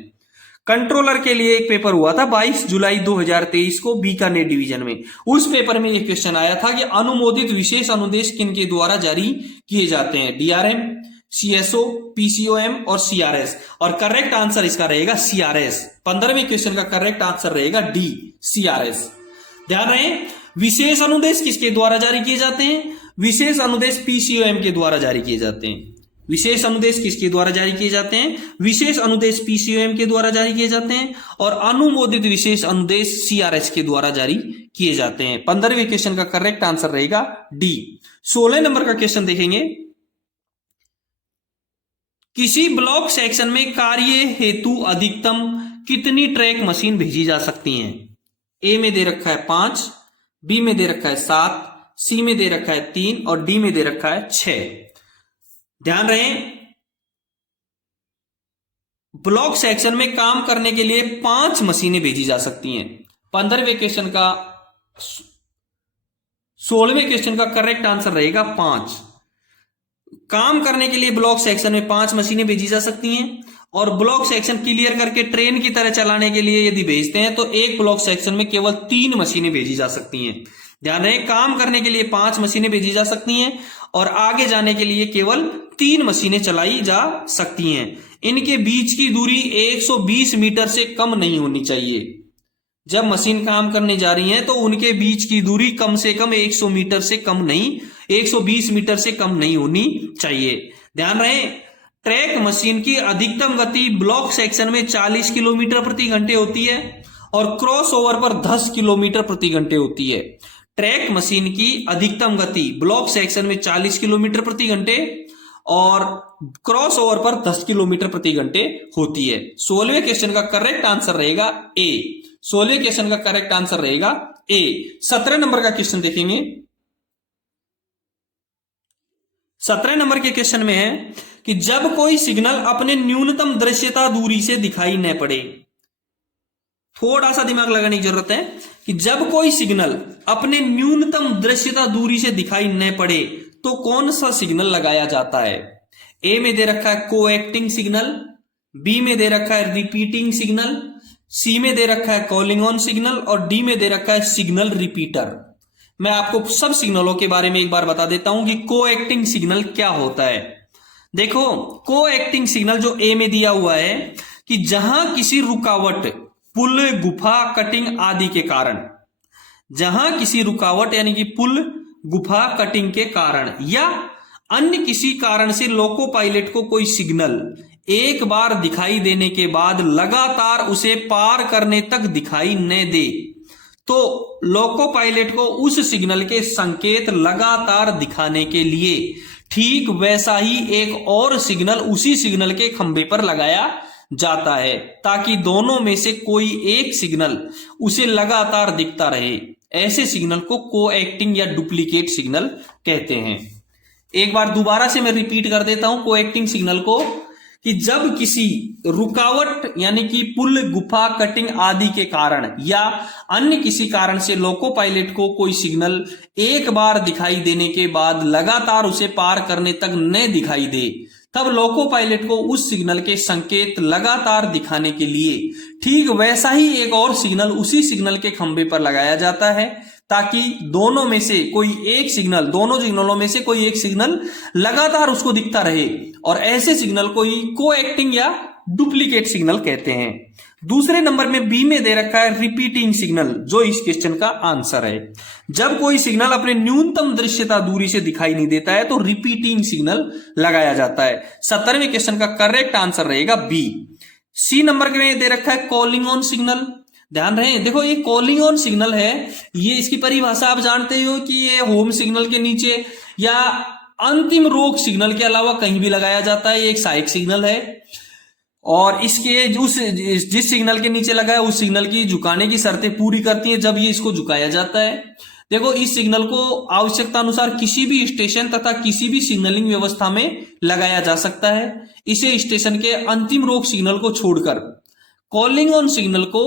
कंट्रोलर के लिए एक पेपर हुआ था 22 जुलाई 2023 को बीकानेर डिवीजन में, उस पेपर में यह क्वेश्चन आया था कि अनुमोदित विशेष अनुदेश किनके द्वारा जारी किए जाते हैं? डीआरएम, सीएसओ, पीसीओएम और सीआरएस, और करेक्ट आंसर इसका रहेगा सीआरएस। 15वें क्वेश्चन का करेक्ट आंसर रहेगा डी, सीआरएस। ध्यान रहे, विशेष अनुदेश किसके द्वारा जारी किए जाते हैं? विशेष अनुदेश पीसीओएम के द्वारा जारी किए जाते हैं। विशेष अनुदेश किसके द्वारा जारी किए जाते हैं? विशेष अनुदेश पीसीओएम के द्वारा जारी किए जाते हैं, और अनुमोदित विशेष अनुदेश सीआरएस के द्वारा जारी किए जाते हैं। 15वें क्वेश्चन का करेक्ट आंसर रहेगा डी। 16 नंबर का क्वेश्चन देखेंगे, किसी ब्लॉक सेक्शन में कार्य हेतु अधिकतम कितनी ट्रैक मशीन भेजी जा सकती हैं? ए में दे रखा है 5, बी में दे रखा है 7, सी में दे रखा है 3 और डी में दे रखा है 6। ध्यान रहे, ब्लॉक सेक्शन में काम करने के लिए 5 मशीनें भेजी जा सकती हैं। 15वें क्वेश्चन का 16वें क्वेश्चन का करेक्ट आंसर रहेगा 5। काम करने के लिए ब्लॉक सेक्शन में 5 मशीनें भेजी जा सकती हैं, और ब्लॉक सेक्शन क्लियर करके ट्रेन की तरह चलाने के लिए यदि भेजते हैं तो एक ब्लॉक सेक्शन में केवल 3 मशीनें भेजी जा सकती हैं। ध्यान रहे, काम करने के लिए 5 मशीनें भेजी जा सकती हैं और आगे जाने के लिए केवल 3 मशीनें चलाई जा सकती हैं। इनके बीच की दूरी 120 मीटर से कम नहीं होनी चाहिए। जब मशीन काम करने जा रही है तो उनके बीच की दूरी कम से कम 100 मीटर से कम नहीं, 120 मीटर से कम नहीं होनी चाहिए। ध्यान रहे, ट्रैक मशीन की अधिकतम गति ब्लॉक सेक्शन में 40 किलोमीटर प्रति घंटे होती है और क्रॉस ओवर पर 10 किलोमीटर प्रति घंटे होती है। ट्रैक मशीन की अधिकतम गति ब्लॉक सेक्शन में 40 किलोमीटर प्रति घंटे और क्रॉस ओवर पर 10 किलोमीटर प्रति घंटे होती है। 16वें क्वेश्चन का करेक्ट आंसर रहेगा ए। 16वें क्वेश्चन का करेक्ट आंसर रहेगा ए। 17 नंबर का क्वेश्चन देखेंगे। 17 नंबर के क्वेश्चन में है कि जब कोई सिग्नल अपने न्यूनतम दृश्यता दूरी से दिखाई न पड़े, थोड़ा सा दिमाग लगाने की जरूरत है कि जब कोई सिग्नल अपने न्यूनतम दृश्यता दूरी से दिखाई न पड़े तो कौन सा सिग्नल लगाया जाता है। ए में दे रखा है कोएक्टिंग सिग्नल, बी में दे रखा है रिपीटिंग सिग्नल, सी में दे रखा है कॉलिंग ऑन सिग्नल और डी में दे रखा है सिग्नल रिपीटर। मैं आपको सब सिग्नलों के बारे में एक बार बता देता हूं कि कोएक्टिंग सिग्नल क्या होता है। देखो, कोएक्टिंग सिग्नल जो ए में दिया हुआ है कि जहां किसी रुकावट, पुल, गुफा, कटिंग आदि के कारण, जहां किसी रुकावट यानी कि पुल, गुफा, कटिंग के कारण या अन्य किसी कारण से लोको पायलट को कोई सिग्नल एक बार दिखाई देने के बाद लगातार उसे पार करने तक दिखाई न दे तो लोको पायलट को उस सिग्नल के संकेत लगातार दिखाने के लिए ठीक वैसा ही एक और सिग्नल उसी सिग्नल के खंभे पर लगाया जाता है ताकि दोनों में से कोई एक सिग्नल उसे लगातार दिखता रहे। ऐसे सिग्नल को कोएक्टिंग या डुप्लीकेट सिग्नल कहते हैं। एक बार दोबारा से मैं रिपीट कर देता हूं कोएक्टिंग सिग्नल को कि जब किसी रुकावट यानी कि पुल, गुफा, कटिंग आदि के कारण या अन्य किसी कारण से लोको पायलट को कोई सिग्नल एक बार दिखाई देने के बाद लगातार उसे पार करने तक न दिखाई दे, तब लोको पायलट को उस सिग्नल के संकेत लगातार दिखाने के लिए ठीक वैसा ही एक और सिग्नल उसी सिग्नल के खंभे पर लगाया जाता है ताकि दोनों में से कोई एक सिग्नल, दोनों सिग्नलों में से कोई एक सिग्नल लगातार उसको दिखता रहे और ऐसे सिग्नल को ही कोएक्टिंग या डुप्लीकेट सिग्नल कहते हैं। दूसरे नंबर में बी में दे रखा है रिपीटिंग सिग्नल, जो इस क्वेश्चन का आंसर है। जब कोई सिग्नल अपने न्यूनतम दृश्यता दूरी से दिखाई नहीं देता है तो रिपीटिंग सिग्नल लगाया जाता है। 17वें क्वेश्चन का करेक्ट आंसर रहेगा बी। सी नंबर में दे रखा है कॉलिंग ऑन सिग्नल। ध्यान रहे, देखो ये कॉलिंग ऑन सिग्नल है, ये इसकी परिभाषा आप जानते हो कि ये होम सिग्नल के नीचे या अंतिम रोक सिग्नल के अलावा कहीं भी लगाया जाता है। ये एक सहायक सिग्नल है और इसके जिस सिग्नल के नीचे लगा है उस सिग्नल की झुकाने की शर्तें पूरी करती है जब ये इसको झुकाया जाता है। देखो, इस सिग्नल को आवश्यकता अनुसार किसी भी स्टेशन तथा किसी भी सिग्नलिंग व्यवस्था में लगाया जा सकता है। इसे स्टेशन के अंतिम रोक सिग्नल को छोड़कर कॉलिंग ऑन सिग्नल को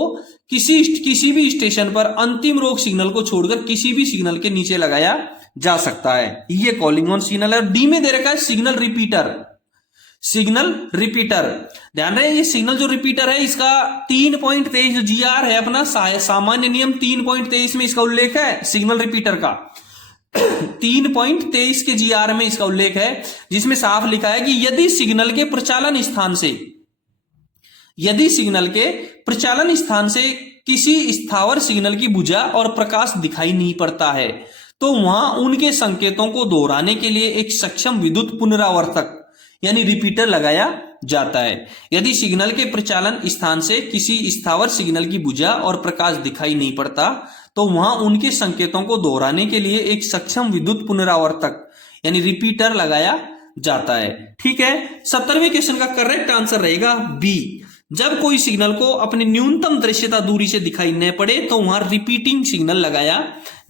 किसी भी स्टेशन पर अंतिम रोक सिग्नल को छोड़कर किसी भी सिग्नल के नीचे लगाया जा सकता है। ये कॉलिंग ऑन सिग्नल है। डी में दे रखा है सिग्नल रिपीटर। सिग्नल रिपीटर, ध्यान रहे, ये सिग्नल जो रिपीटर है इसका 3.23 जो जीआर है अपना सामान्य नियम 3.23 में इसका उल्लेख है। सिग्नल रिपीटर का 3.23 के जीआर में इसका उल्लेख है जिसमें साफ लिखा है कि यदि सिग्नल के प्रचालन स्थान से किसी स्थावर सिग्नल की भुजा और प्रकाश दिखाई नहीं पड़ता है तो वहां उनके संकेतों को दोहराने के लिए एक सक्षम विद्युत पुनरावर्तक यानी रिपीटर लगाया जाता है। यदि सिग्नल के प्रचालन स्थान से किसी स्थावर सिग्नल की भुजा और प्रकाश दिखाई नहीं पड़ता तो वहां उनके संकेतों को दोहराने के लिए एक सक्षम विद्युत पुनरावर्तक यानी रिपीटर लगाया जाता है। ठीक है, 17वें क्वेश्चन का करेक्ट आंसर रहेगा बी। जब कोई सिग्नल को अपनी न्यूनतम दृश्यता दूरी से दिखाई न पड़े तो वहां रिपीटिंग सिग्नल लगाया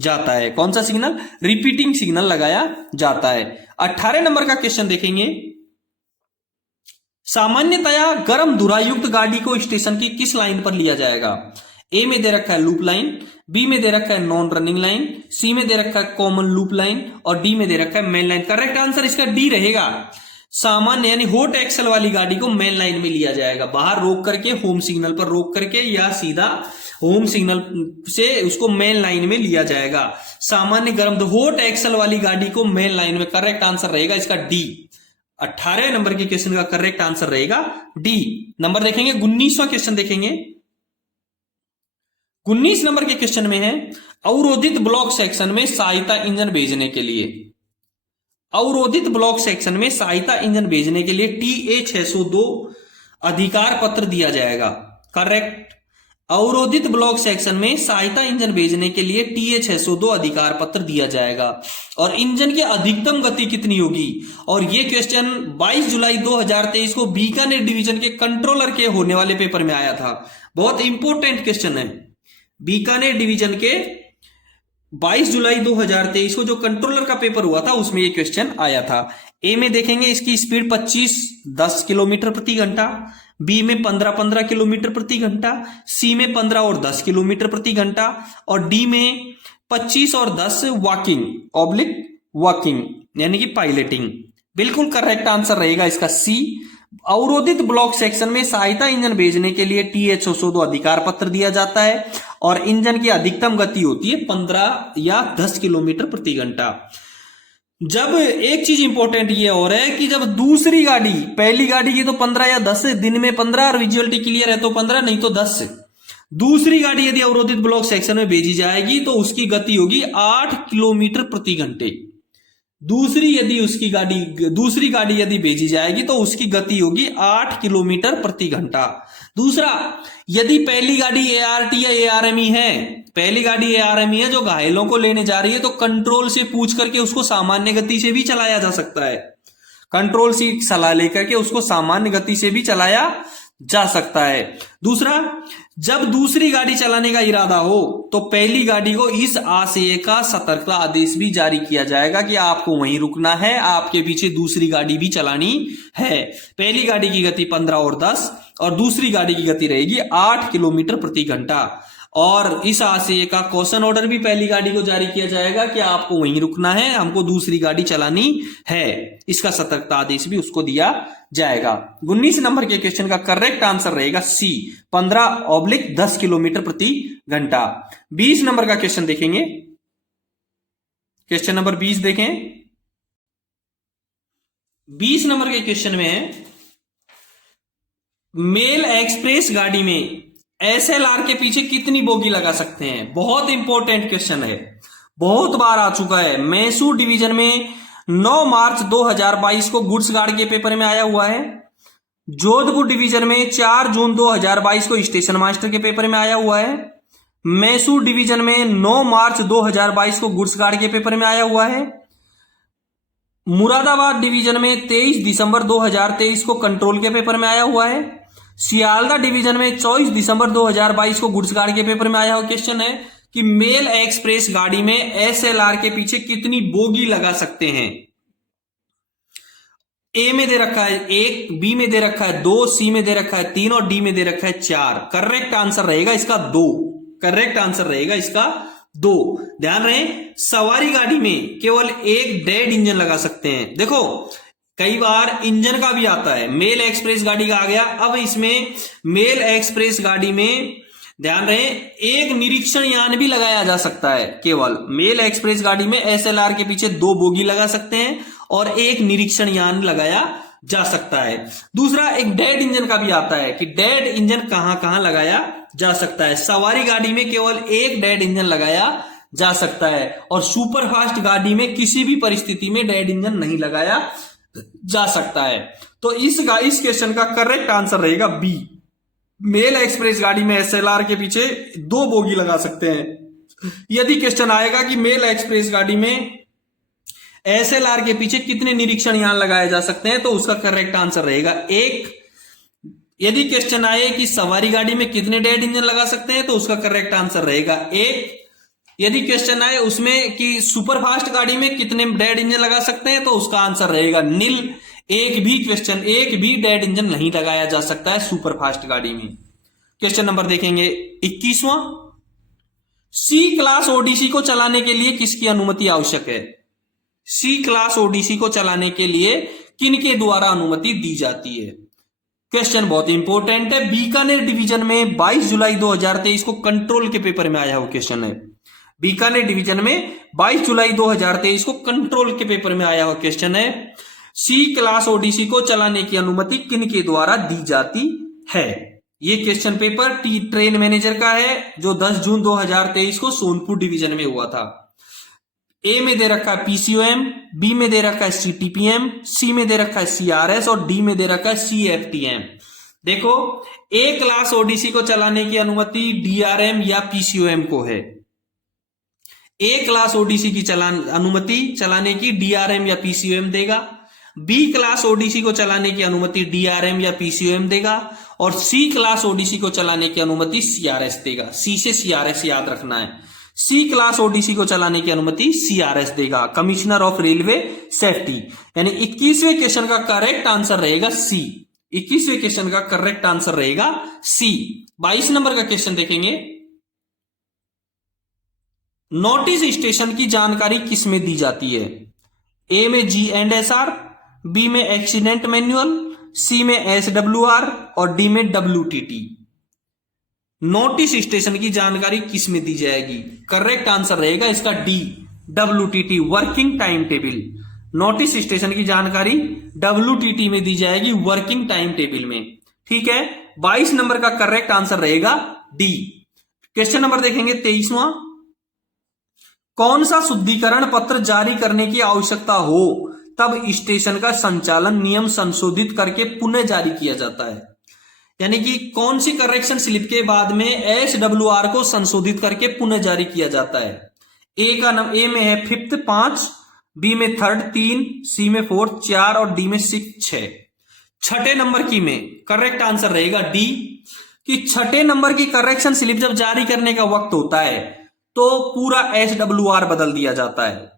जाता है। कौन सा सिग्नल? रिपीटिंग सिग्नल लगाया जाता है। 18 नंबर का क्वेश्चन देखेंगे। सामान्यतया गर्म धुरायुक्त गाड़ी को स्टेशन की किस लाइन पर लिया जाएगा? ए में दे रखा है लूप लाइन, बी में दे रखा है नॉन रनिंग लाइन, सी में दे रखा है कॉमन लूप लाइन और डी में दे रखा है मेन लाइन। करेक्ट आंसर इसका डी रहेगा। सामान्य यानी हॉट एक्सल वाली गाड़ी को मेन लाइन में लिया जाएगा, बाहर रोक करके, होम सिग्नल पर रोक करके या सीधा होम सिग्नल से उसको मेन लाइन में लिया जाएगा। सामान्य गर्म हॉट एक्सल वाली गाड़ी को मेन लाइन में। करेक्ट आंसर रहेगा इसका डी। 18 नंबर के क्वेश्चन का करेक्ट आंसर रहेगा डी। नंबर देखेंगे 19वां क्वेश्चन देखेंगे। 19 नंबर के क्वेश्चन में है अवरोधित ब्लॉक सेक्शन में सहायता इंजन भेजने के लिए अवरोधित ब्लॉक सेक्शन में सहायता इंजन भेजने के लिए TA-602 अधिकार पत्र दिया जाएगा। करेक्ट। अवरोधित ब्लॉक सेक्शन में सहायता इंजन भेजने के लिए TA-602 अधिकार पत्र दिया जाएगा। और इंजन की अधिकतम गति कितनी होगी? और ये क्वेश्चन 22 जुलाई 2023 को बीकानेर डिवीजन के कंट्रोलर के होने वाले पेपर में आया था। बहुत इंपॉर्टेंट क्वेश्चन है। बीकानेर डिवीजन के 22 जुलाई 2023 को जो कंट्रोलर का पेपर हुआ था उसमें ये क्वेश्चन आया था। ए में देखेंगे इसकी स्पीड 25-10 किलोमीटर प्रति घंटा, बी में 15-15 किलोमीटर प्रति घंटा, सी में 15 और 10 किलोमीटर प्रति घंटा, और डी में 25 और 10 वॉकिंग यानी कि पायलटिंग। बिल्कुल करेक्ट आंसर रहेगा इसका सी। अवरोधित ब्लॉक सेक्शन में सहायता इंजन भेजने के लिए TA-602 अधिकार पत्र दिया जाता है और इंजन की अधिकतम गति होती है 15 या 10 किलोमीटर प्रति घंटा। जब एक चीज इंपॉर्टेंट ये और है कि जब दूसरी गाड़ी, पहली गाड़ी की तो 15 या 10 दिन में 15 और विजुअलिटी क्लियर है तो 15 नहीं तो 10 से, दूसरी गाड़ी यदि अवरोधित ब्लॉक सेक्शन में भेजी जाएगी तो उसकी गति होगी 8 किलोमीटर प्रति घंटे। दूसरी गाड़ी यदि भेजी जाएगी तो उसकी गति होगी 8 किलोमीटर प्रति घंटा। दूसरा, यदि पहली गाड़ी ART या ARME है, पहली गाड़ी ARME है जो घायलों को लेने जा रही है, तो कंट्रोल से पूछ करके उसको सामान्य गति से भी चलाया जा सकता है। कंट्रोल से सलाह लेकर के उसको सामान्य गति से भी चलाया जा सकता है। दूसरा, जब दूसरी गाड़ी चलाने का इरादा हो तो पहली गाड़ी को इस आशय का सतर्कता आदेश भी जारी किया जाएगा कि आपको वहीं रुकना है, आपके पीछे दूसरी गाड़ी भी चलानी है। पहली गाड़ी की गति 15 और 10 और दूसरी गाड़ी की गति रहेगी 8 किलोमीटर प्रति घंटा। और इस आशय का क्वेश्चन ऑर्डर भी पहली गाड़ी को जारी किया जाएगा कि आपको वहीं रुकना है, हमको दूसरी गाड़ी चलानी है। इसका सतर्कता आदेश भी उसको दिया जाएगा। 19 नंबर के क्वेश्चन का करेक्ट आंसर रहेगा सी, 15/10 किलोमीटर प्रति घंटा। 20 नंबर का क्वेश्चन देखेंगे। क्वेश्चन नंबर 20 देखें। 20 नंबर के क्वेश्चन में है, मेल एक्सप्रेस गाड़ी में SLR के पीछे कितनी बोगी लगा सकते हैं? बहुत इंपॉर्टेंट क्वेश्चन है, बहुत बार आ चुका है। मैसूर डिवीजन में 9 मार्च 2022 को गुड्स गार्ड के पेपर में आया हुआ है। जोधपुर डिवीजन में 4 जून 2022 को स्टेशन मास्टर के पेपर में आया हुआ है। मैसूर डिवीजन में 9 मार्च 2022 को गुड्स गार्ड के पेपर में आया हुआ है। मुरादाबाद डिवीजन में 23 दिसंबर 2023 को कंट्रोल के पेपर में आया हुआ है। सियालदा डिवीजन में 24 दिसंबर 2022 को गुड्स गार्ड के पेपर में आया हुआ क्वेश्चन है कि मेल एक्सप्रेस गाड़ी में SLR के पीछे कितनी बोगी लगा सकते हैं। ए में दे रखा है 1, बी में दे रखा है 2, सी में दे रखा है 3 और डी में दे रखा है 4। करेक्ट आंसर रहेगा इसका 2। करेक्ट आंसर रहेगा इसका 2। ध्यान रहे, सवारी गाड़ी में केवल एक डेड इंजन लगा सकते हैं। देखो कई बार इंजन का भी आता है, मेल एक्सप्रेस गाड़ी का आ गया। अब इसमें मेल एक्सप्रेस गाड़ी में ध्यान रहे, एक निरीक्षण यान भी लगाया जा सकता है। केवल मेल एक्सप्रेस गाड़ी में SLR के पीछे 2 बोगी लगा सकते हैं और एक निरीक्षण यान लगाया जा सकता है। दूसरा, एक डेड इंजन का भी आता है कि डेड इंजन कहां कहां लगाया जा सकता है। सवारी गाड़ी में केवल एक डेड इंजन लगाया जा सकता है और सुपरफास्ट गाड़ी में किसी भी परिस्थिति में डेड इंजन नहीं लगाया जा सकता है। तो इस क्वेश्चन का करेक्ट आंसर रहेगा बी। मेल एक्सप्रेस गाड़ी में SLR के पीछे 2 बोगी लगा सकते हैं। यदि क्वेश्चन आएगा कि मेल एक्सप्रेस गाड़ी में SLR के पीछे कितने निरीक्षण यान लगाए जा सकते हैं, तो उसका करेक्ट आंसर रहेगा 1। यदि क्वेश्चन आए कि सवारी गाड़ी में कितने डेड इंजन लगा सकते हैं, तो उसका करेक्ट आंसर रहेगा 1। यदि क्वेश्चन आए उसमें कि सुपरफास्ट गाड़ी में कितने डेड इंजन लगा सकते हैं, तो उसका आंसर रहेगा नील। एक भी डेड इंजन नहीं लगाया जा सकता है सुपरफास्ट गाड़ी में। क्वेश्चन नंबर देखेंगे 21वां, सी क्लास ओडीसी को चलाने के लिए किसकी अनुमति आवश्यक है? सी क्लास ओडीसी को चलाने के लिए किनके द्वारा अनुमति दी जाती है? क्वेश्चन बहुत इंपॉर्टेंट है। बीकानेर डिवीजन में 22 जुलाई 2023 को कंट्रोल के पेपर में आया हुआ क्वेश्चन है। बीकानेर डिवीजन में 22 जुलाई 2023 को कंट्रोल के पेपर में आया हुआ क्वेश्चन है, सी क्लास ओडीसी को चलाने की अनुमति किनके द्वारा दी जाती है? ये क्वेश्चन पेपर ट्रेन मैनेजर का है जो 10 जून 2023 को सोनपुर डिवीजन में हुआ था। ए में दे रखा है पीसीओएम, बी में दे रखा है सीटीपीएम, सी में दे रखा है सीआरएस और डी में दे रखा है सीएफटीएम। देखो, ए क्लास ओडीसी को चलाने की अनुमति डीआरएम या पीसीओएम को है। ए क्लास ओडीसी की अनुमति चलाने की डीआरएम या पीसीओएम देगा, बी क्लास ओडीसी को चलाने की अनुमति डीआरएम या पीसीओएम देगा और सी क्लास ओडीसी को चलाने की अनुमति सीआरएस देगा। सी से सीआरएस याद रखना है। सी क्लास ओडीसी को चलाने की अनुमति सीआरएस देगा, कमिश्नर ऑफ रेलवे सेफ्टी। यानी 21वें क्वेश्चन का करेक्ट आंसर रहेगा सी। 21वें क्वेश्चन का करेक्ट आंसर रहेगा सी। 22 नंबर का क्वेश्चन देखेंगे। नोटिस स्टेशन की जानकारी किसमें दी जाती है? ए में G&SR, बी में एक्सीडेंट मैनुअल, सी में SWR और डी में WTT। नोटिस स्टेशन की जानकारी किसमें दी जाएगी? करेक्ट आंसर रहेगा इसका D, WTT, working time table. Notice station की जानकारी WTT में दी जाएगी, वर्किंग टाइम टेबल में। ठीक है, 22 नंबर का करेक्ट आंसर रहेगा डी। क्वेश्चन नंबर देखेंगे 23वां। कौन सा शुद्धिकरण पत्र जारी करने की आवश्यकता हो तब स्टेशन का संचालन नियम संशोधित करके पुनः जारी किया जाता है? यानी कि कौन सी करेक्शन स्लिप के बाद में SWR को संशोधित करके पुनः जारी किया जाता है? ए में है 5th 5, बी में 3rd 3, सी में 4th 4 और डी में 6 6। छठे नंबर की में करेक्ट आंसर रहेगा डी, कि छठे नंबर की करेक्शन स्लिप जब जारी करने का वक्त होता है तो पूरा SWR बदल दिया जाता है,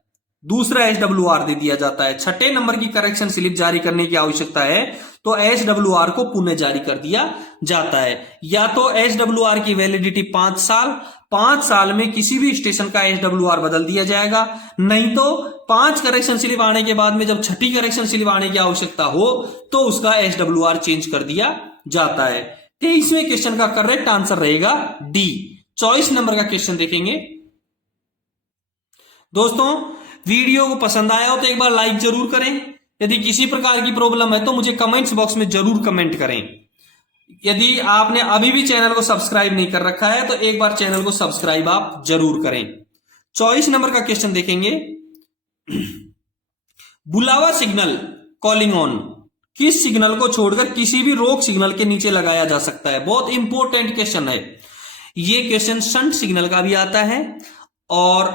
दूसरा SWR दे दिया जाता है। छठे नंबर की करेक्शन स्लिप जारी करने की आवश्यकता है तो SWR को पुनः जारी कर दिया जाता है। या तो SWR की वैलिडिटी 5 साल, 5 साल में किसी भी स्टेशन का SWR बदल दिया जाएगा, नहीं तो 5 करेक्शन स्लिप आने के बाद में जब छठी करेक्शन स्लिप आने की आवश्यकता हो तो उसका SWR चेंज कर दिया जाता है। 23वें क्वेश्चन का करेक्ट आंसर रहेगा डी। 24 नंबर का क्वेश्चन देखेंगे। दोस्तों, वीडियो को पसंद आया हो तो एक बार लाइक जरूर करें। यदि किसी प्रकार की प्रॉब्लम है तो मुझे कमेंट्स बॉक्स में जरूर कमेंट करें। यदि आपने अभी भी चैनल को सब्सक्राइब नहीं कर रखा है तो एक बार चैनल को सब्सक्राइब आप जरूर करें। 24 नंबर का क्वेश्चन देखेंगे। बुलावा सिग्नल, कॉलिंग ऑन, किस सिग्नल को छोड़कर किसी भी रोक सिग्नल के नीचे लगाया जा सकता है? बहुत इंपॉर्टेंट क्वेश्चन है ये। क्वेश्चन शंट सिग्नल का भी आता है और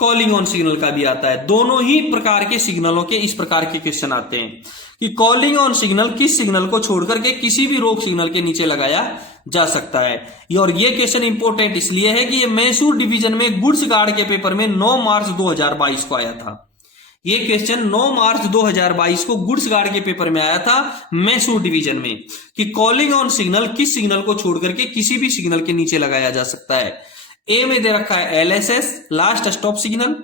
कॉलिंग ऑन सिग्नल का भी आता है। दोनों ही प्रकार के सिग्नलों के इस प्रकार के क्वेश्चन आते हैं कि कॉलिंग ऑन सिग्नल किस सिग्नल को छोड़कर के किसी भी रोक सिग्नल के नीचे लगाया जा सकता है। और ये क्वेश्चन इंपॉर्टेंट इसलिए है कि ये मैसूर डिवीजन में गुड्स गार्ड के पेपर में 9 मार्च 2022 को आया था। ये क्वेश्चन 9 मार्च 2022 को गुड्स गार्ड के पेपर में आया था मैसूर डिवीजन में, कि कॉलिंग ऑन सिग्नल किस सिग्नल को छोड़कर के किसी भी सिग्नल के नीचे लगाया जा सकता है। ए में दे रखा है LSS, last stop signal,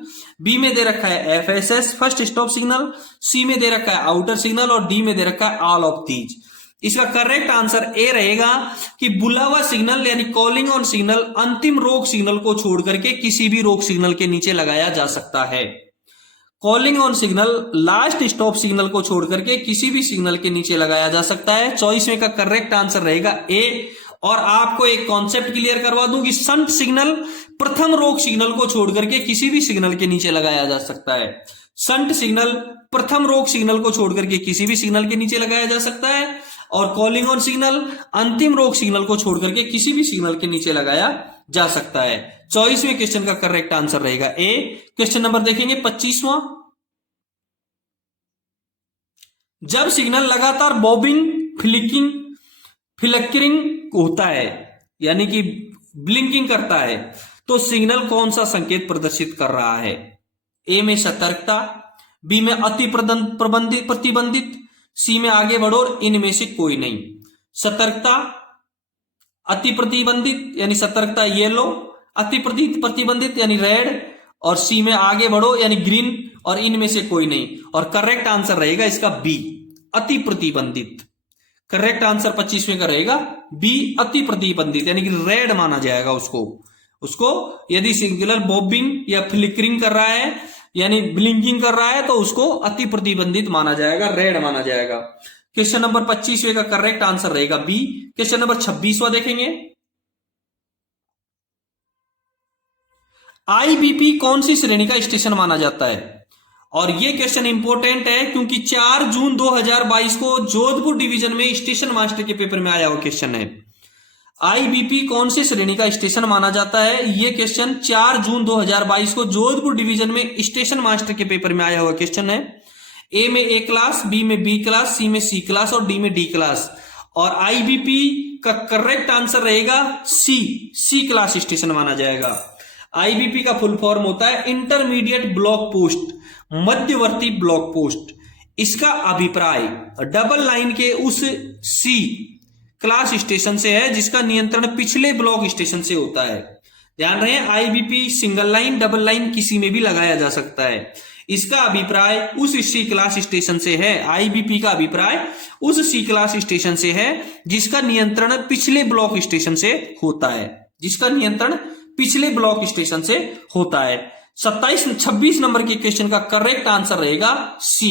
B में दे रखा है FSS, first stop signal, C में दे रखा है आउटर सिग्नल और डी में दे रखा है ऑल ऑफ दीज। इसका करेक्ट आंसर ए रहेगा कि बुलावा सिग्नल यानी कॉलिंग ऑन सिग्नल अंतिम रोक सिग्नल को छोड़कर के किसी भी रोक सिग्नल के नीचे लगाया जा सकता है। Calling on signal last stop signal को छोड़कर के किसी भी सिग्नल के नीचे लगाया जा सकता है। 24वें का करेक्ट आंसर रहेगा ए। और आपको एक कॉन्सेप्ट क्लियर करवा दूं कि शंट सिग्नल प्रथम रोक सिग्नल को छोड़कर के किसी भी सिग्नल के नीचे लगाया जा सकता है। शंट सिग्नल प्रथम रोक सिग्नल को छोड़कर के किसी भी सिग्नल के नीचे लगाया जा सकता है और कॉलिंग ऑन सिग्नल अंतिम रोक सिग्नल को छोड़कर के किसी भी सिग्नल के नीचे लगाया जा सकता है। 24वें क्वेश्चन का करेक्ट आंसर रहेगा ए। क्वेश्चन नंबर देखेंगे 25वां। जब सिग्नल लगातार बॉबिंग, फ्लिकरिंग होता है यानी कि ब्लिंकिंग करता है तो सिग्नल कौन सा संकेत प्रदर्शित कर रहा है? ए में सतर्कता, बी में अति प्रतिबंधित, सी में आगे बढ़ो और इनमें से कोई नहीं। सतर्कता, अति प्रतिबंधित यानी सतर्कता येलो, अति प्रतिबंधित यानी रेड और सी में आगे बढ़ो यानी ग्रीन और इनमें से कोई नहीं। और करेक्ट आंसर रहेगा इसका बी, अति प्रतिबंधित। करेक्ट आंसर 25वें का रहेगा बी, अति प्रतिबंधित यानी कि रेड माना जाएगा उसको यदि सिग्नल बॉबिंग या फ्लिकरिंग कर रहा है यानी ब्लिंकिंग कर रहा है तो उसको अति प्रतिबंधित माना जाएगा, रेड माना जाएगा। क्वेश्चन नंबर 25वें का करेक्ट आंसर रहेगा बी। क्वेश्चन नंबर 26वां देखेंगे। आईबीपी कौन सी श्रेणी का स्टेशन माना जाता है? और ये क्वेश्चन इंपॉर्टेंट है क्योंकि 4 जून 2022 को जोधपुर डिवीजन में स्टेशन मास्टर के पेपर में आया हुआ क्वेश्चन है। आईबीपी कौन सी श्रेणी का स्टेशन माना जाता है? ये क्वेश्चन 4 जून 2022 को जोधपुर डिवीजन में स्टेशन मास्टर के पेपर में आया हुआ क्वेश्चन है। ए में ए क्लास, बी में बी क्लास, सी में सी क्लास और डी में डी क्लास। और आईबीपी का करेक्ट आंसर रहेगा सी क्लास स्टेशन माना जाएगा। आईबीपी का फुल फॉर्म होता है इंटरमीडिएट ब्लॉक पोस्ट, मध्यवर्ती ब्लॉक पोस्ट। इसका अभिप्राय डबल लाइन के उस सी क्लास स्टेशन से है जिसका नियंत्रण पिछले ब्लॉक स्टेशन से होता है। ध्यान रहे, IBP single line, double line किसी में भी लगाया जा सकता है। इसका अभिप्राय उस सी क्लास स्टेशन से है। आईबीपी का अभिप्राय उस सी क्लास स्टेशन से है जिसका नियंत्रण पिछले ब्लॉक स्टेशन से होता है, जिसका नियंत्रण पिछले ब्लॉक स्टेशन से होता है। 26 नंबर के क्वेश्चन का करेक्ट आंसर रहेगा सी।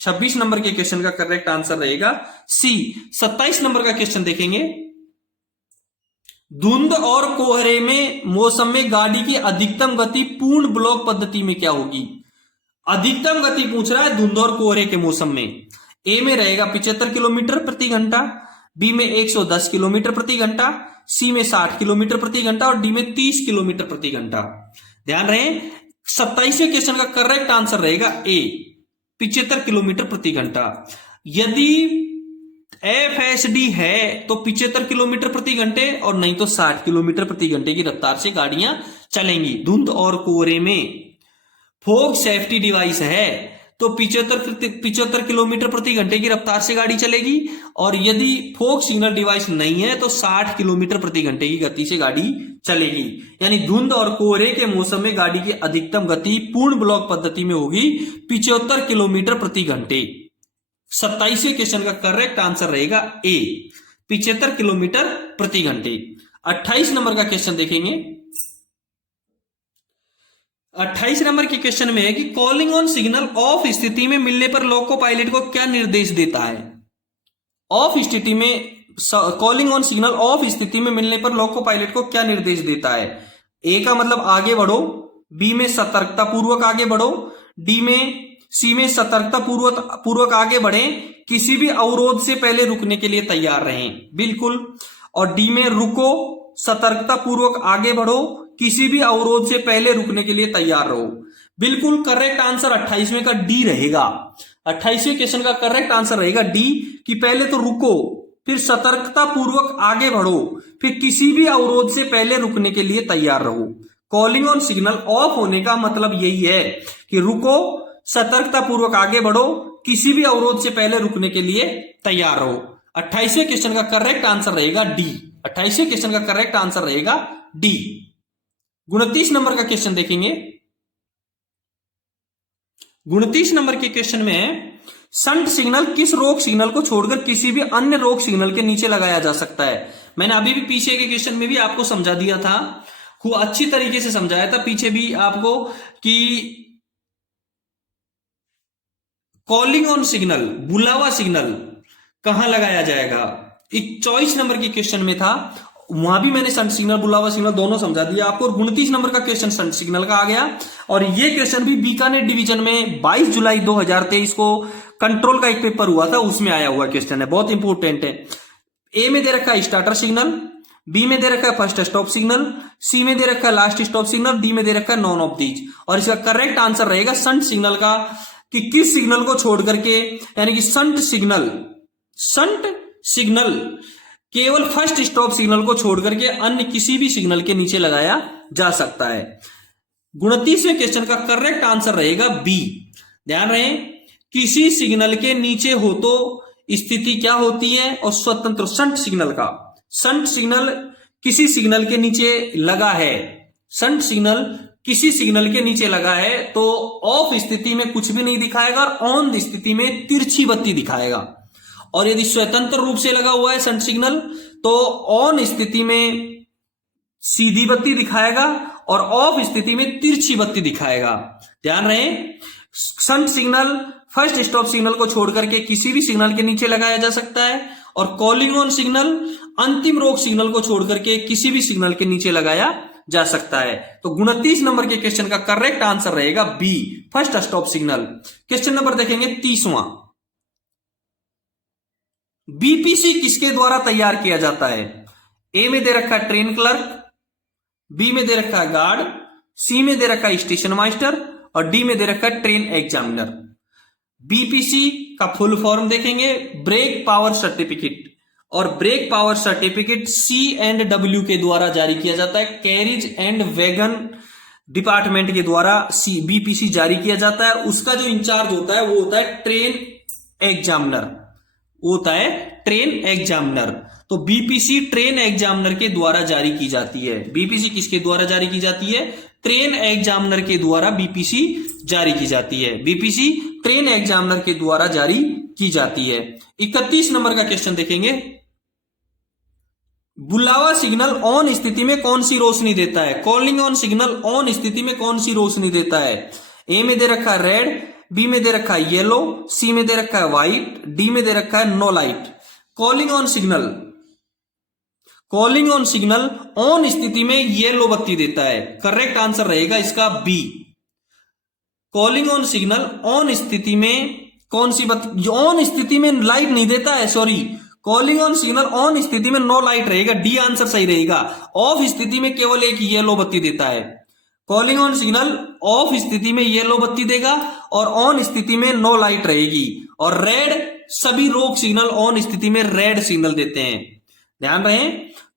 26 नंबर के क्वेश्चन का करेक्ट आंसर रहेगा सी। 27 नंबर का क्वेश्चन देखेंगे। धुंध और कोहरे में मौसम में गाड़ी की अधिकतम गति पूर्ण ब्लॉक पद्धति में क्या होगी? अधिकतम गति पूछ रहा है धुंध और कोहरे के मौसम में। ए में रहेगा 75 किलोमीटर प्रति घंटा, बी में 110 किलोमीटर प्रति घंटा, सी में 60 किलोमीटर प्रति घंटा और डी में 30 किलोमीटर प्रति घंटा। ध्यान रहे, 27वें क्वेश्चन का करेक्ट आंसर रहेगा ए, 75 किलोमीटर प्रति घंटा। यदि एफएसडी है तो 75 किलोमीटर प्रति घंटे और नहीं तो 60 किलोमीटर प्रति घंटे की रफ्तार से गाड़ियां चलेंगी। धुंध और कोहरे में फॉग सेफ्टी डिवाइस है तो 75 किलोमीटर प्रति घंटे की रफ्तार से गाड़ी चलेगी, और यदि फॉग सिग्नल डिवाइस नहीं है तो 60 किलोमीटर प्रति घंटे की गति से गाड़ी चलेगी। यानी धुंध और कोहरे के मौसम में गाड़ी की अधिकतम गति पूर्ण ब्लॉक पद्धति में होगी 75 किलोमीटर प्रति घंटे। 27वें क्वेश्चन का करेक्ट आंसर रहेगा ए, 75 किलोमीटर प्रति घंटे। 28 नंबर का क्वेश्चन देखेंगे। 28 नंबर के क्वेश्चन में है कि कॉलिंग ऑन सिग्नल ऑफ स्थिति में मिलने पर लोको पायलट को क्या निर्देश देता है? ऑफ स्थिति में, कॉलिंग ऑन सिग्नल ऑफ स्थिति में मिलने पर लोको पायलट को क्या निर्देश देता है? ए का मतलब आगे बढ़ो, बी में सतर्कता पूर्वक आगे बढ़ो, सी में सतर्कता पूर्वक आगे बढ़े, किसी भी अवरोध से पहले रुकने के लिए तैयार रहें, बिल्कुल। और डी में रुको, सतर्कता पूर्वक आगे बढ़ो, किसी भी अवरोध से पहले रुकने के लिए तैयार रहो। बिल्कुल करेक्ट आंसर 28वें का डी रहेगा। 28वें क्वेश्चन का करेक्ट आंसर रहेगा डी, कि पहले तो रुको, फिर सतर्कता पूर्वक आगे बढ़ो, फिर किसी भी अवरोध से पहले रुकने के लिए तैयार रहो। कॉलिंग ऑन सिग्नल ऑफ होने का मतलब यही है कि रुको, सतर्कता पूर्वक आगे बढ़ो, किसी भी अवरोध से पहले रुकने के लिए तैयार रहो। 28वें क्वेश्चन का करेक्ट आंसर रहेगा डी। 28वें क्वेश्चन का करेक्ट आंसर रहेगा डी। 29 नंबर का क्वेश्चन देखेंगे। 29 नंबर के क्वेश्चन में शंट सिग्नल किस रोक सिग्नल को छोड़कर किसी भी अन्य रोक सिग्नल के नीचे लगाया जा सकता है? मैंने अभी भी पीछे के क्वेश्चन में भी आपको समझा दिया था, खूब अच्छी तरीके से समझाया था पीछे भी आपको, कि कॉलिंग ऑन सिग्नल, बुलावा सिग्नल कहां लगाया जाएगा। 24 नंबर के क्वेश्चन में था, वहां भी मैंने शंट सिग्नल, बुलावा सिग्नल दोनों समझा दिया आपको। 29 नंबर का क्वेश्चन शंट सिग्नल का आ गया, और ये क्वेश्चन भी बीकानेर डिवीजन में 22 जुलाई 2023 को कंट्रोल का एक पेपर हुआ था, उसमें आया हुआ क्वेश्चन है, बहुत इंपॉर्टेंट है। ए में दे रखा है स्टार्टर सिग्नल, बी में दे रखा है फर्स्ट स्टॉप सिग्नल, सी में दे रखा है लास्ट स्टॉप सिग्नल, डी में दे रखा है नॉन ऑफ दीज। और इसका करेक्ट आंसर रहेगा शंट सिग्नल का, कि किस सिग्नल को छोड़ करके, यानी कि शंट सिग्नल केवल फर्स्ट स्टॉप सिग्नल को छोड़ करके अन्य किसी भी सिग्नल के नीचे लगाया जा सकता है। 29वें क्वेश्चन का करेक्ट आंसर रहेगा बी। ध्यान रहे, किसी सिग्नल के नीचे हो तो स्थिति क्या होती है, और स्वतंत्र शंट सिग्नल का, शंट सिग्नल किसी सिग्नल के नीचे लगा है, शंट सिग्नल किसी सिग्नल के नीचे लगा है तो ऑफ स्थिति में कुछ भी नहीं दिखाएगा और ऑन स्थिति में तिरछी बत्ती दिखाएगा। और यदि स्वतंत्र रूप से लगा हुआ है शंट सिग्नल तो ऑन स्थिति में सीधी बत्ती दिखाएगा और ऑफ स्थिति में तिरछी बत्ती दिखाएगा। ध्यान रहे, shunt signal first stop signal को छोड़ करके किसी भी सिग्नल के नीचे लगाया जा सकता है, और कॉलिंग ऑन सिग्नल अंतिम रोक सिग्नल को छोड़ करके किसी भी सिग्नल के नीचे लगाया जा सकता है। तो 29 नंबर के क्वेश्चन का करेक्ट आंसर रहेगा B, first stop signal. Question number देखेंगे 30वां। बीपीसी किसके द्वारा तैयार किया जाता है? ए में दे रखा है ट्रेन क्लर्क, बी में दे रखा है गार्ड, सी में दे रखा है स्टेशन मास्टर और डी में दे रखा है ट्रेन एग्जामिनर। बीपीसी का फुल फॉर्म देखेंगे ब्रेक पावर सर्टिफिकेट, और ब्रेक पावर सर्टिफिकेट C&W के द्वारा जारी किया जाता है, कैरिज एंड वैगन डिपार्टमेंट के द्वारा बीपीसी जारी किया जाता है। उसका जो इंचार्ज होता है वो होता है ट्रेन एग्जामिनर, वो होता है ट्रेन एग्जामिनर। तो बीपीसी ट्रेन एग्जामिनर के द्वारा जारी की जाती है। बीपीसी किसके द्वारा जारी की जाती है? ट्रेन एग्जामिनर के द्वारा बीपीसी जारी की जाती है। बीपीसी ट्रेन एग्जामिनर के द्वारा जारी की जाती है। 31 नंबर का क्वेश्चन देखेंगे। बुलावा सिग्नल ऑन स्थिति में कौन सी रोशनी देता है? कॉलिंग ऑन सिग्नल ऑन स्थिति में कौन सी रोशनी देता है? ए में दे रखा है रेड, बी में दे रखा है येलो, सी में दे रखा है व्हाइट, डी में दे रखा है no light. Calling on signal, calling on signal on स्थिति में येलो बत्ती देता है। करेक्ट आंसर रहेगा इसका B. Calling on signal on स्थिति में कौन सी बत्ती? ऑन स्थिति में लाइट नहीं देता है, sorry, calling on signal on स्थिति में नो लाइट रहेगा, डी आंसर सही रहेगा। ऑफ स्थिति में केवल एक येलो बत्ती देता है। कॉलिंग ऑन सिग्नल ऑफ स्थिति में येलो बत्ती देगा और ऑन स्थिति में नो लाइट रहेगी। और रेड, सभी रोक सिग्नल ऑन स्थिति में रेड सिग्नल देते हैं। ध्यान रहे,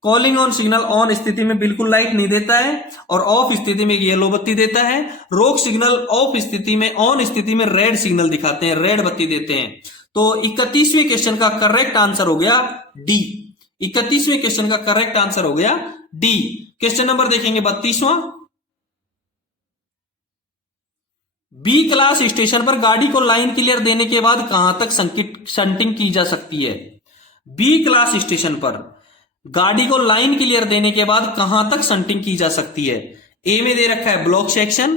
कॉलिंग ऑन सिग्नल ऑन स्थिति में बिल्कुल लाइट नहीं देता है और ऑफ स्थिति में येलो बत्ती देता है। रोक सिग्नल ऑफ स्थिति में ऑन स्थिति में रेड सिग्नल दिखाते हैं, रेड बत्ती देते हैं। तो 31वें क्वेश्चन का करेक्ट आंसर हो गया डी। 31वें क्वेश्चन का करेक्ट आंसर हो गया डी। क्वेश्चन नंबर देखेंगे 32वां। बी क्लास स्टेशन पर गाड़ी को लाइन क्लियर देने के बाद कहां तक शंटिंग की जा सकती है? बी क्लास स्टेशन पर गाड़ी को लाइन क्लियर देने के बाद कहां तक शंटिंग की जा सकती है? ए में दे रखा है ब्लॉक सेक्शन,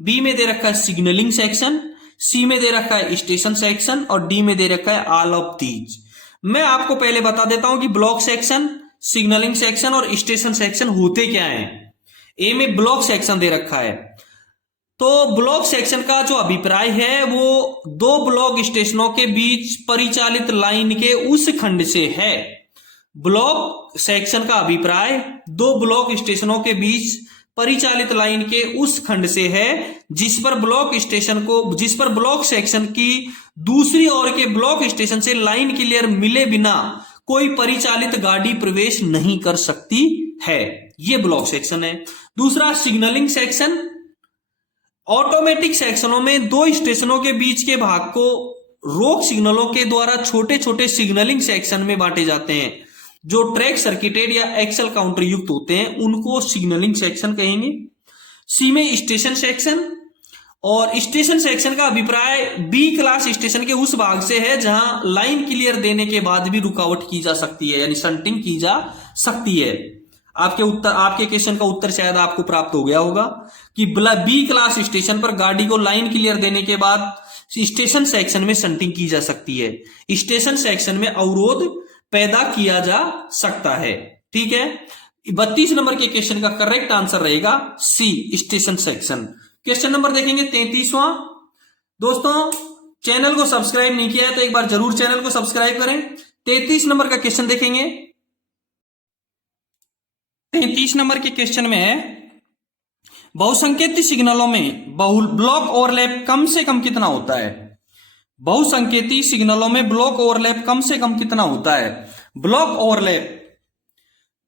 बी में दे रखा है सिग्नलिंग सेक्शन, सी में दे रखा है स्टेशन सेक्शन और डी में दे रखा है ऑल ऑफ दीज। मैं आपको पहले बता देता हूं कि ब्लॉक सेक्शन, सिग्नलिंग सेक्शन और स्टेशन सेक्शन होते क्या हैं। ए में ब्लॉक सेक्शन दे रखा है, तो ब्लॉक सेक्शन का जो अभिप्राय है वो दो ब्लॉक स्टेशनों के बीच परिचालित लाइन के उस खंड से है। ब्लॉक सेक्शन का अभिप्राय दो ब्लॉक स्टेशनों के बीच परिचालित लाइन के उस खंड से है जिस पर ब्लॉक सेक्शन की दूसरी ओर के ब्लॉक स्टेशन से लाइन क्लियर मिले बिना कोई परिचालित गाड़ी प्रवेश नहीं कर सकती है। यह ब्लॉक सेक्शन है। दूसरा सिग्नलिंग सेक्शन, ऑटोमेटिक सेक्शनों में दो स्टेशनों के बीच के भाग को रोक सिग्नलों के द्वारा छोटे छोटे सिग्नलिंग सेक्शन में बांटे जाते हैं। जो ट्रैक सर्किटेड या एक्सल काउंटर युक्त होते हैं उनको सिग्नलिंग सेक्शन कहेंगे। सी में स्टेशन सेक्शन, और स्टेशन सेक्शन का अभिप्राय बी क्लास स्टेशन के उस भाग से है जहां लाइन क्लियर देने के बाद भी रुकावट की जा सकती है, यानी शंटिंग की जा सकती है। आपके क्वेश्चन का उत्तर शायद आपको प्राप्त हो गया होगा कि बी क्लास स्टेशन पर गाड़ी को लाइन क्लियर देने के बाद स्टेशन सेक्शन में शंटिंग की जा सकती है। स्टेशन सेक्शन में अवरोध पैदा किया जा सकता है। ठीक है, 32 नंबर के क्वेश्चन का करेक्ट आंसर रहेगा सी, स्टेशन सेक्शन। क्वेश्चन नंबर देखेंगे 33वां। दोस्तों, चैनल को सब्सक्राइब नहीं किया है तो एक बार जरूर चैनल को सब्सक्राइब करें। 33 नंबर का क्वेश्चन देखेंगे। 33 नंबर के क्वेश्चन में है बहुसंकेती सिग्नलों में ब्लॉक ओवरलैप कम से कम कितना होता है? बहुसंकेती सिग्नलों में ब्लॉक ओवरलैप कम से कम कितना होता है? ब्लॉक ओवरलैप,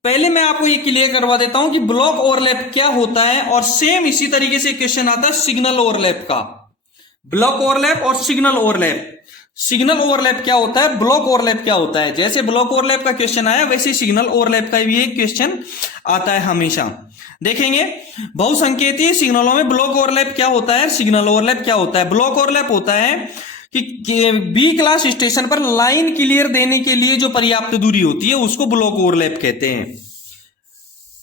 पहले मैं आपको ये क्लियर करवा देता हूं कि ब्लॉक ओवरलैप क्या होता है, और सेम इसी तरीके से क्वेश्चन आता है सिग्नल ओवरलैप का। ब्लॉक ओवरलैप और सिग्नल ओवरलैप। सिग्नल ओवरलैप क्या होता है, ब्लॉक ओवरलैप क्या होता है। जैसे ब्लॉक ओवरलैप का क्वेश्चन आया वैसे सिग्नल ओवरलैप का भी एक क्वेश्चन आता है हमेशा। देखेंगे बहुसंकेतीय सिग्नलों में ब्लॉक ओवरलैप क्या होता है, सिग्नल ओवरलैप क्या होता है। ब्लॉक ओवरलैप होता है कि बी क्लास स्टेशन पर लाइन क्लियर देने के लिए जो पर्याप्त दूरी होती है उसको ब्लॉक ओवरलैप कहते हैं।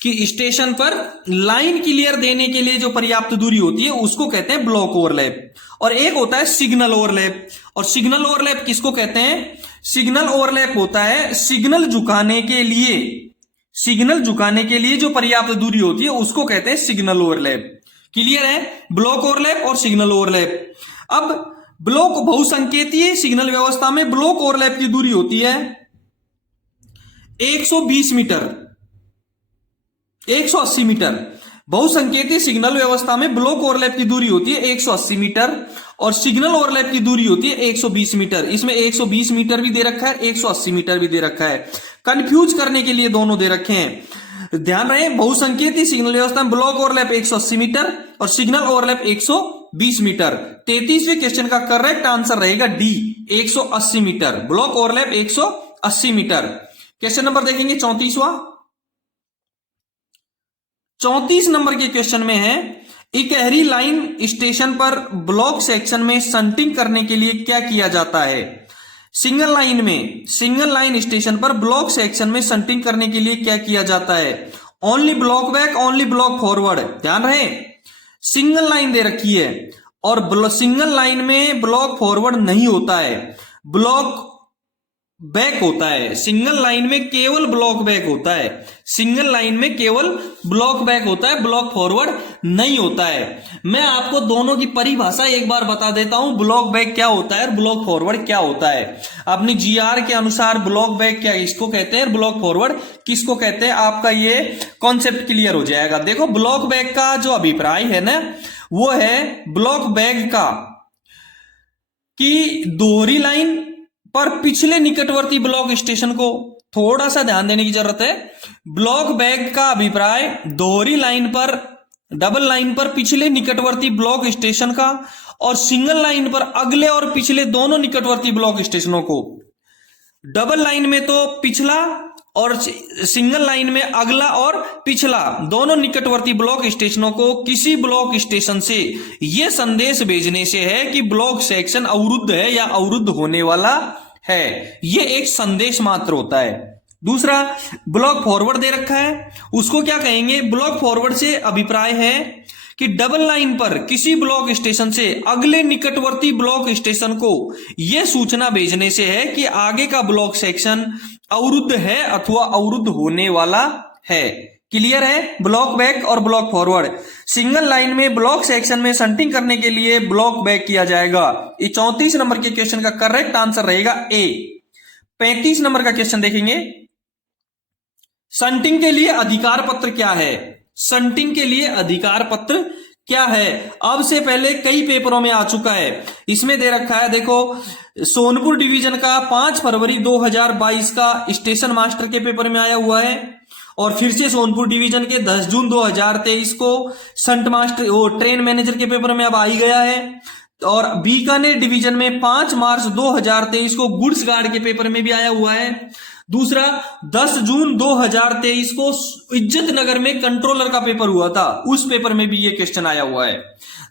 कि स्टेशन पर लाइन क्लियर देने के लिए जो पर्याप्त दूरी होती है उसको कहते हैं ब्लॉक ओवरलैप। और एक होता है सिग्नल ओवरलैप, और सिग्नल ओवरलैप किसको कहते हैं? सिग्नल ओवरलैप होता है सिग्नल झुकाने के लिए सिग्नल झुकाने के लिए जो पर्याप्त दूरी होती है उसको कहते हैं सिग्नल ओवरलैप। क्लियर है? ब्लॉक ओवरलैप और सिग्नल ओवरलैप। अब ब्लॉक बहुसंकेतीय सिग्नल व्यवस्था में ब्लॉक ओवरलैप की दूरी होती है 120 मीटर, 180 मीटर। बहुसंकेतीय सिग्नल व्यवस्था में ब्लॉक ओवरलैप की दूरी होती है 180 मीटर और सिग्नल ओवरलैप की दूरी होती है 120 मीटर। इसमें 120 मीटर भी दे रखा है, 180 मीटर भी दे रखा है। कंफ्यूज करने के लिए दोनों दे रखे हैं। ध्यान रहे, बहुसंकेतीय सिग्नल व्यवस्था में ब्लॉक ओवरलैप 180 मीटर और सिग्नल ओवरलैप 120 मीटर। 33वें क्वेश्चन का करेक्ट आंसर रहेगा D, 180 metre. Block overlap 180 metre. Question number देखेंगे 34वां। 34 नंबर के क्वेश्चन में है, इकहरी लाइन स्टेशन पर ब्लॉक सेक्शन में शंटिंग करने के लिए क्या किया जाता है? सिंगल लाइन स्टेशन पर ब्लॉक सेक्शन में शंटिंग करने के लिए क्या किया जाता है? Only block back, only block forward. ध्यान रहे, सिंगल लाइन दे रखी है और सिंगल लाइन में ब्लॉक फॉरवर्ड नहीं होता है, ब्लॉक बैक होता है। सिंगल लाइन में केवल ब्लॉक बैक होता है, सिंगल लाइन में केवल ब्लॉक बैक होता है, ब्लॉक फॉरवर्ड नहीं होता है। मैं आपको दोनों की परिभाषा एक बार बता देता हूं, ब्लॉक बैक क्या होता है और ब्लॉक फॉरवर्ड क्या होता है। अपनी जीआर के अनुसार ब्लॉक बैक क्या इसको कहते हैं, ब्लॉक फॉरवर्ड किसको कहते हैं, आपका ये कॉन्सेप्ट क्लियर हो जाएगा। देखो, ब्लॉक बैक का जो अभिप्राय है ना, वो है ब्लॉक बैक का कि दोहरी लाइन पर पिछले निकटवर्ती ब्लॉक स्टेशन को, थोड़ा सा ध्यान देने की जरूरत है। ब्लॉक बैक का अभिप्राय दोहरी लाइन पर, डबल लाइन पर पिछले निकटवर्ती ब्लॉक स्टेशन का और सिंगल लाइन पर अगले और पिछले दोनों निकटवर्ती ब्लॉक स्टेशनों को। डबल लाइन में तो पिछला और सिंगल लाइन में अगला और पिछला दोनों निकटवर्ती ब्लॉक स्टेशनों को किसी ब्लॉक स्टेशन से यह संदेश भेजने से है कि ब्लॉक सेक्शन अवरुद्ध है या अवरुद्ध होने वाला है। यह एक संदेश मात्र होता है। दूसरा, ब्लॉक फॉरवर्ड दे रखा है, उसको क्या कहेंगे? ब्लॉक फॉरवर्ड से अभिप्राय है कि डबल लाइन पर किसी ब्लॉक स्टेशन से अगले निकटवर्ती ब्लॉक स्टेशन को यह सूचना भेजने से है कि आगे का ब्लॉक सेक्शन अवरुद्ध है अथवा अवरुद्ध होने वाला है। क्लियर है? ब्लॉक बैक और ब्लॉक फॉरवर्ड। सिंगल लाइन में ब्लॉक सेक्शन में शंटिंग करने के लिए ब्लॉक बैक किया जाएगा। ये 34 नंबर के क्वेश्चन का करेक्ट आंसर रहेगा ए। 35 नंबर का क्वेश्चन देखेंगे, शंटिंग के लिए अधिकार पत्र क्या है? शंटिंग के लिए अधिकार पत्र क्या है? अब से पहले कई पेपरों में आ चुका है। इसमें दे रखा है, देखो, सोनपुर डिवीजन का 5 फरवरी 2022 का स्टेशन मास्टर के पेपर में आया हुआ है और फिर से सोनपुर डिवीजन के 10 जून 2023 को संट मास्टर ट्रेन मैनेजर के पेपर में अब आ ही गया है और बीकानेर डिवीजन में 5 मार्च 2023 को गुड्स गार्ड के पेपर में भी आया हुआ है। दूसरा, 10 जून 2023 को इज्जत नगर में कंट्रोलर का पेपर हुआ था, उस पेपर में भी ये क्वेश्चन आया हुआ है।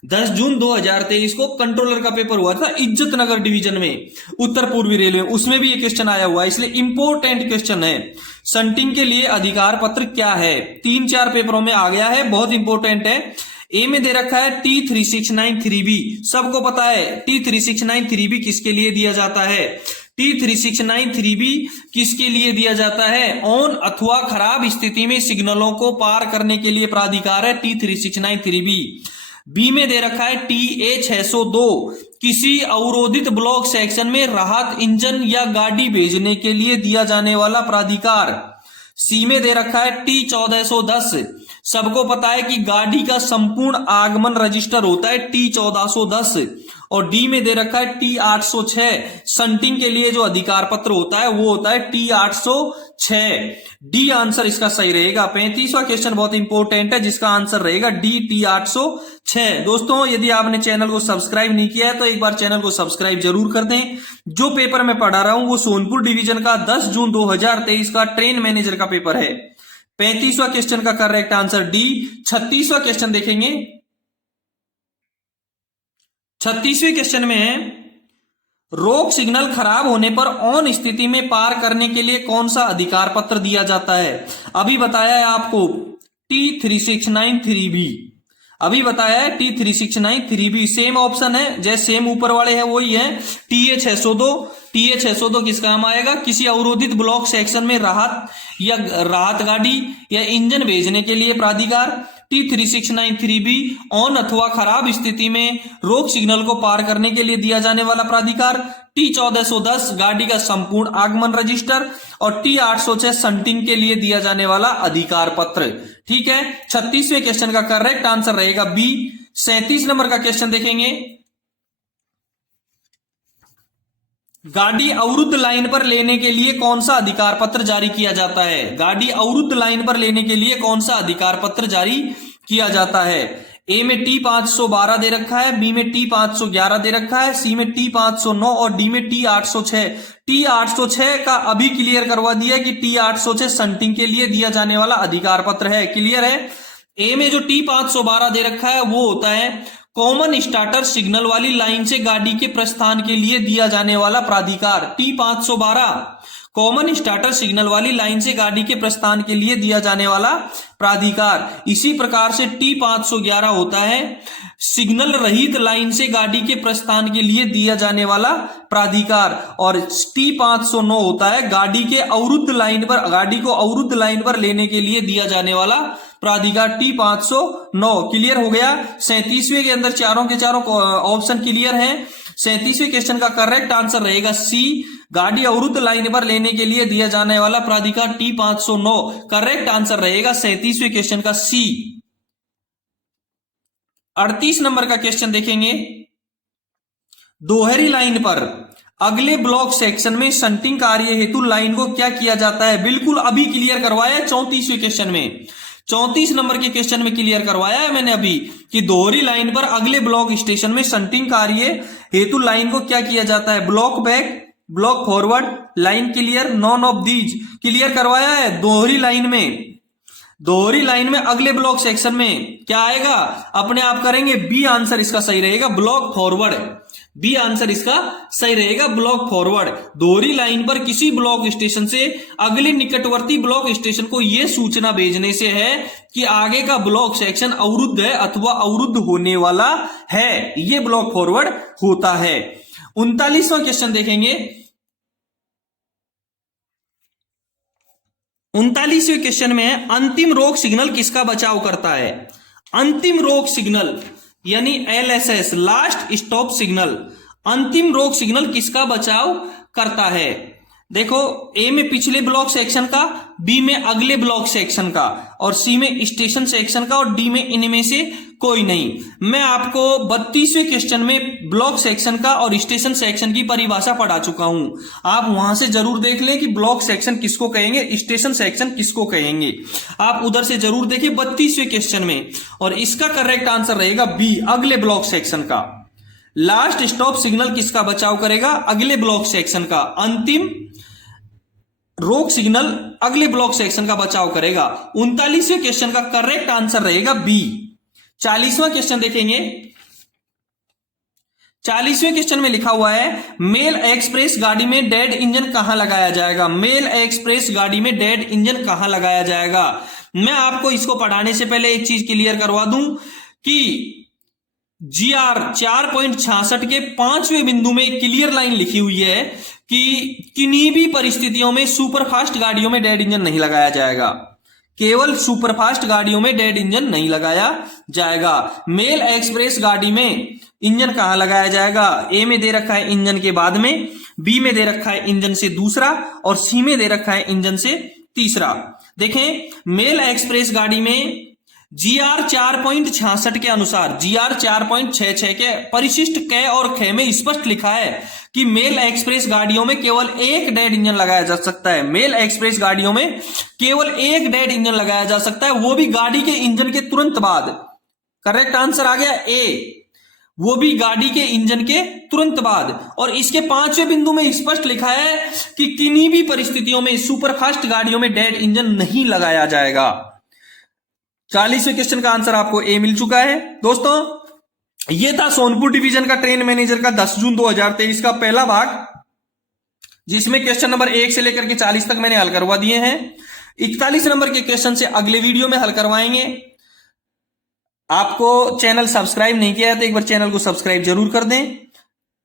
10 जून 2023 को कंट्रोलर का पेपर हुआ था इज्जत नगर डिवीजन में, उत्तर पूर्वी रेलवे, उसमें भी ये क्वेश्चन आया हुआ है, इसलिए इंपॉर्टेंट क्वेश्चन है। शंटिंग के लिए अधिकार पत्र क्या है? 3-4 पेपरों में आ गया है, बहुत इंपॉर्टेंट है। ए में दे रखा है T3693B, सबको पता है T3693B किसके लिए दिया जाता है? T3693B किसके लिए दिया जाता है? ऑन अथवा खराब स्थिति में सिग्नलों को पार करने के लिए प्राधिकार है T3693B। बी में दे रखा है TA602, किसी अवरोधित ब्लॉक सेक्शन में राहत इंजन या गाड़ी भेजने के लिए दिया जाने वाला प्राधिकार। सी में दे रखा है T1410, सबको पता है कि गाड़ी का संपूर्ण आगमन रजिस्टर होता है T1410। और डी में दे रखा है T806, शंटिंग के लिए जो अधिकार पत्र होता है वो होता है T806। डी आंसर इसका सही रहेगा। 35वां क्वेश्चन बहुत इंपॉर्टेंट है, जिसका आंसर रहेगा डी, T806। दोस्तों, यदि आपने चैनल को सब्सक्राइब नहीं किया है तो एक बार चैनल को सब्सक्राइब जरूर कर दें। जो पेपर मैं पढ़ा रहा हूं वो सोनपुर डिवीजन का 10 जून 2023 का ट्रेन मैनेजर का पेपर है। 35वां क्वेश्चन का करेक्ट आंसर डी। 36वां क्वेश्चन देखेंगे। 36वें क्वेश्चन में है, रोक सिग्नल खराब होने पर ऑन स्थिति में पार करने के लिए कौन सा अधिकार पत्र दिया जाता है? अभी बताया है आपको T3693B, अभी बताया है T3693B, सेम ऑप्शन है, जैसे सेम ऊपर वाले हैं वही है। TA602 TA 602 किस काम आएगा? किसी अवरोधित ब्लॉक सेक्शन में राहत गाड़ी या इंजन भेजने के लिए प्राधिकार। T3693B ऑन अथवा खराब स्थिति में रोक सिग्नल को पार करने के लिए दिया जाने वाला प्राधिकार। T1410 गाड़ी का संपूर्ण आगमन रजिस्टर और T806 शंटिंग के लिए दिया जाने वाला अधिकार पत्र। ठीक है, 36वें क्वेश्चन का करेक्ट आंसर रहेगा बी। 37 नंबर का क्वेश्चन देखेंगे, गाड़ी अवरुद्ध लाइन पर लेने के लिए कौन सा अधिकार पत्र जारी किया जाता है? गाड़ी अवरुद्ध लाइन पर लेने के लिए कौन सा अधिकार पत्र जारी किया जाता है? ए में T512 दे रखा है, बी में T511 दे रखा है, सी में T509 और डी में T806। T806 का अभी क्लियर करवा दिया कि T806 शंटिंग के लिए दिया जाने वाला अधिकार पत्र है। क्लियर है? ए में जो T512 दे रखा है वो होता है कॉमन स्टार्टर सिग्नल वाली लाइन से गाड़ी के प्रस्थान के लिए दिया जाने वाला प्राधिकार। T512 कॉमन स्टार्टर सिग्नल वाली लाइन से गाड़ी के प्रस्थान के लिए दिया जाने वाला प्राधिकार। इसी प्रकार से T511 होता है सिग्नल रहित लाइन से गाड़ी के प्रस्थान के लिए दिया जाने वाला प्राधिकार, और T509 होता है गाड़ी को अवरुद्ध लाइन पर लेने के लिए दिया जाने वाला प्राधिकार। T509 क्लियर हो गया। 37वें के अंदर चारों के चारों ऑप्शन क्लियर हैं। 37वें क्वेश्चन का करेक्ट आंसर रहेगा सी, गाड़ी अवरुद्ध लाइन पर लेने के लिए दिया जाने वाला प्राधिकार T509 करेक्ट आंसर रहेगा 37वें क्वेश्चन का सी। 38 नंबर का क्वेश्चन देखेंगे, दोहरी लाइन पर अगले ब्लॉक सेक्शन में शंटिंग कार्य हेतु लाइन को क्या किया जाता है? बिल्कुल अभी क्लियर करवाया है 34वें क्वेश्चन में, 34 नंबर के क्वेश्चन में क्लियर करवाया है मैंने अभी कि दोहरी लाइन पर अगले ब्लॉक स्टेशन में शंटिंग कार्य हेतु लाइन को क्या किया जाता है? Block back, block forward, line clear, none of these clear करवाया है। दोहरी लाइन में अगले ब्लॉक सेक्शन में क्या आएगा? अपने आप करेंगे, बी आंसर इसका सही रहेगा, ब्लॉक फॉरवर्ड। बी आंसर इसका सही रहेगा, ब्लॉक फॉरवर्ड। दोहरी लाइन पर किसी ब्लॉक स्टेशन से अगले निकटवर्ती ब्लॉक स्टेशन को यह सूचना भेजने से है कि आगे का ब्लॉक सेक्शन अवरुद्ध है अथवा अवरुद्ध होने वाला है, यह ब्लॉक फॉरवर्ड होता है। 39वां क्वेश्चन देखेंगे, 39वें क्वेश्चन में है अंतिम रोक सिग्नल किसका बचाव करता है? अंतिम रोक सिग्नल यानी LSS, लास्ट स्टॉप सिग्नल, अंतिम रोक सिग्नल किसका बचाव करता है? देखो, ए में पिछले ब्लॉक सेक्शन का, बी में अगले ब्लॉक सेक्शन का, और सी में स्टेशन सेक्शन का, और डी में इनमें से कोई नहीं। मैं आपको 32वें क्वेश्चन में ब्लॉक सेक्शन का और स्टेशन सेक्शन की परिभाषा पढ़ा चुका हूं, आप वहां से जरूर देख लें कि ब्लॉक सेक्शन किसको कहेंगे, स्टेशन सेक्शन किसको कहेंगे। आप उधर से जरूर देखिए 32वें क्वेश्चन में, और इसका करेक्ट आंसर रहेगा बी, अगले ब्लॉक सेक्शन का। लास्ट स्टॉप सिग्नल किसका बचाव करेगा? अगले ब्लॉक सेक्शन का। अंतिम रोक सिग्नल अगले ब्लॉक सेक्शन का बचाव करेगा। 39वें क्वेश्चन का करेक्ट आंसर रहेगा बी। 40वां क्वेश्चन देखेंगे, 40वें क्वेश्चन में लिखा हुआ है मेल एक्सप्रेस गाड़ी में डेड इंजन कहां लगाया जाएगा? मेल एक्सप्रेस गाड़ी में डेड इंजन कहां लगाया जाएगा? मैं आपको इसको पढ़ाने से पहले एक चीज क्लियर करवा दूं कि GR 4.66 के 5वें बिंदु में एक क्लियर लाइन लिखी हुई है कि किन्हीं भी परिस्थितियों में सुपरफास्ट गाड़ियों में डेड इंजन नहीं लगाया जाएगा, केवल सुपरफास्ट गाड़ियों में डेड इंजन नहीं लगाया जाएगा। मेल एक्सप्रेस गाड़ी में इंजन कहां लगाया जाएगा? ए में दे रखा है इंजन के बाद में, बी में दे रखा है इंजन से दूसरा, और सी में दे रखा है इंजन से तीसरा। देखें, मेल एक्सप्रेस गाड़ी में GR 4.66 के अनुसार, GR 4.66 के परिशिष्ट क और ख में स्पष्ट लिखा है कि मेल एक्सप्रेस गाड़ियों में केवल एक डेड इंजन लगाया जा सकता है। मेल एक्सप्रेस गाड़ियों में केवल एक डेड इंजन लगाया जा सकता है, वो भी गाड़ी के इंजन के तुरंत बाद। करेक्ट आंसर आ गया ए, वो भी गाड़ी के इंजन के तुरंत बाद। और इसके 5वें बिंदु में स्पष्ट लिखा है कि किन्हीं भी परिस्थितियों में सुपरफास्ट गाड़ियों में डेड इंजन नहीं लगाया जाएगा। 40वें क्वेश्चन का आंसर आपको ए मिल चुका है। दोस्तों, यह था सोनपुर डिवीजन का ट्रेन मैनेजर का 10 जून 2023 का पहला भाग, जिसमें क्वेश्चन नंबर 1 से लेकर के 40 तक मैंने हल करवा दिए हैं। 41 नंबर के क्वेश्चन से अगले वीडियो में हल करवाएंगे। आपको चैनल सब्सक्राइब नहीं किया है तो एक बार चैनल को सब्सक्राइब जरूर कर दें।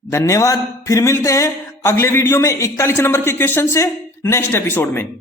धन्यवाद, फिर मिलते हैं अगले वीडियो में 41 नंबर के क्वेश्चन से नेक्स्ट एपिसोड में।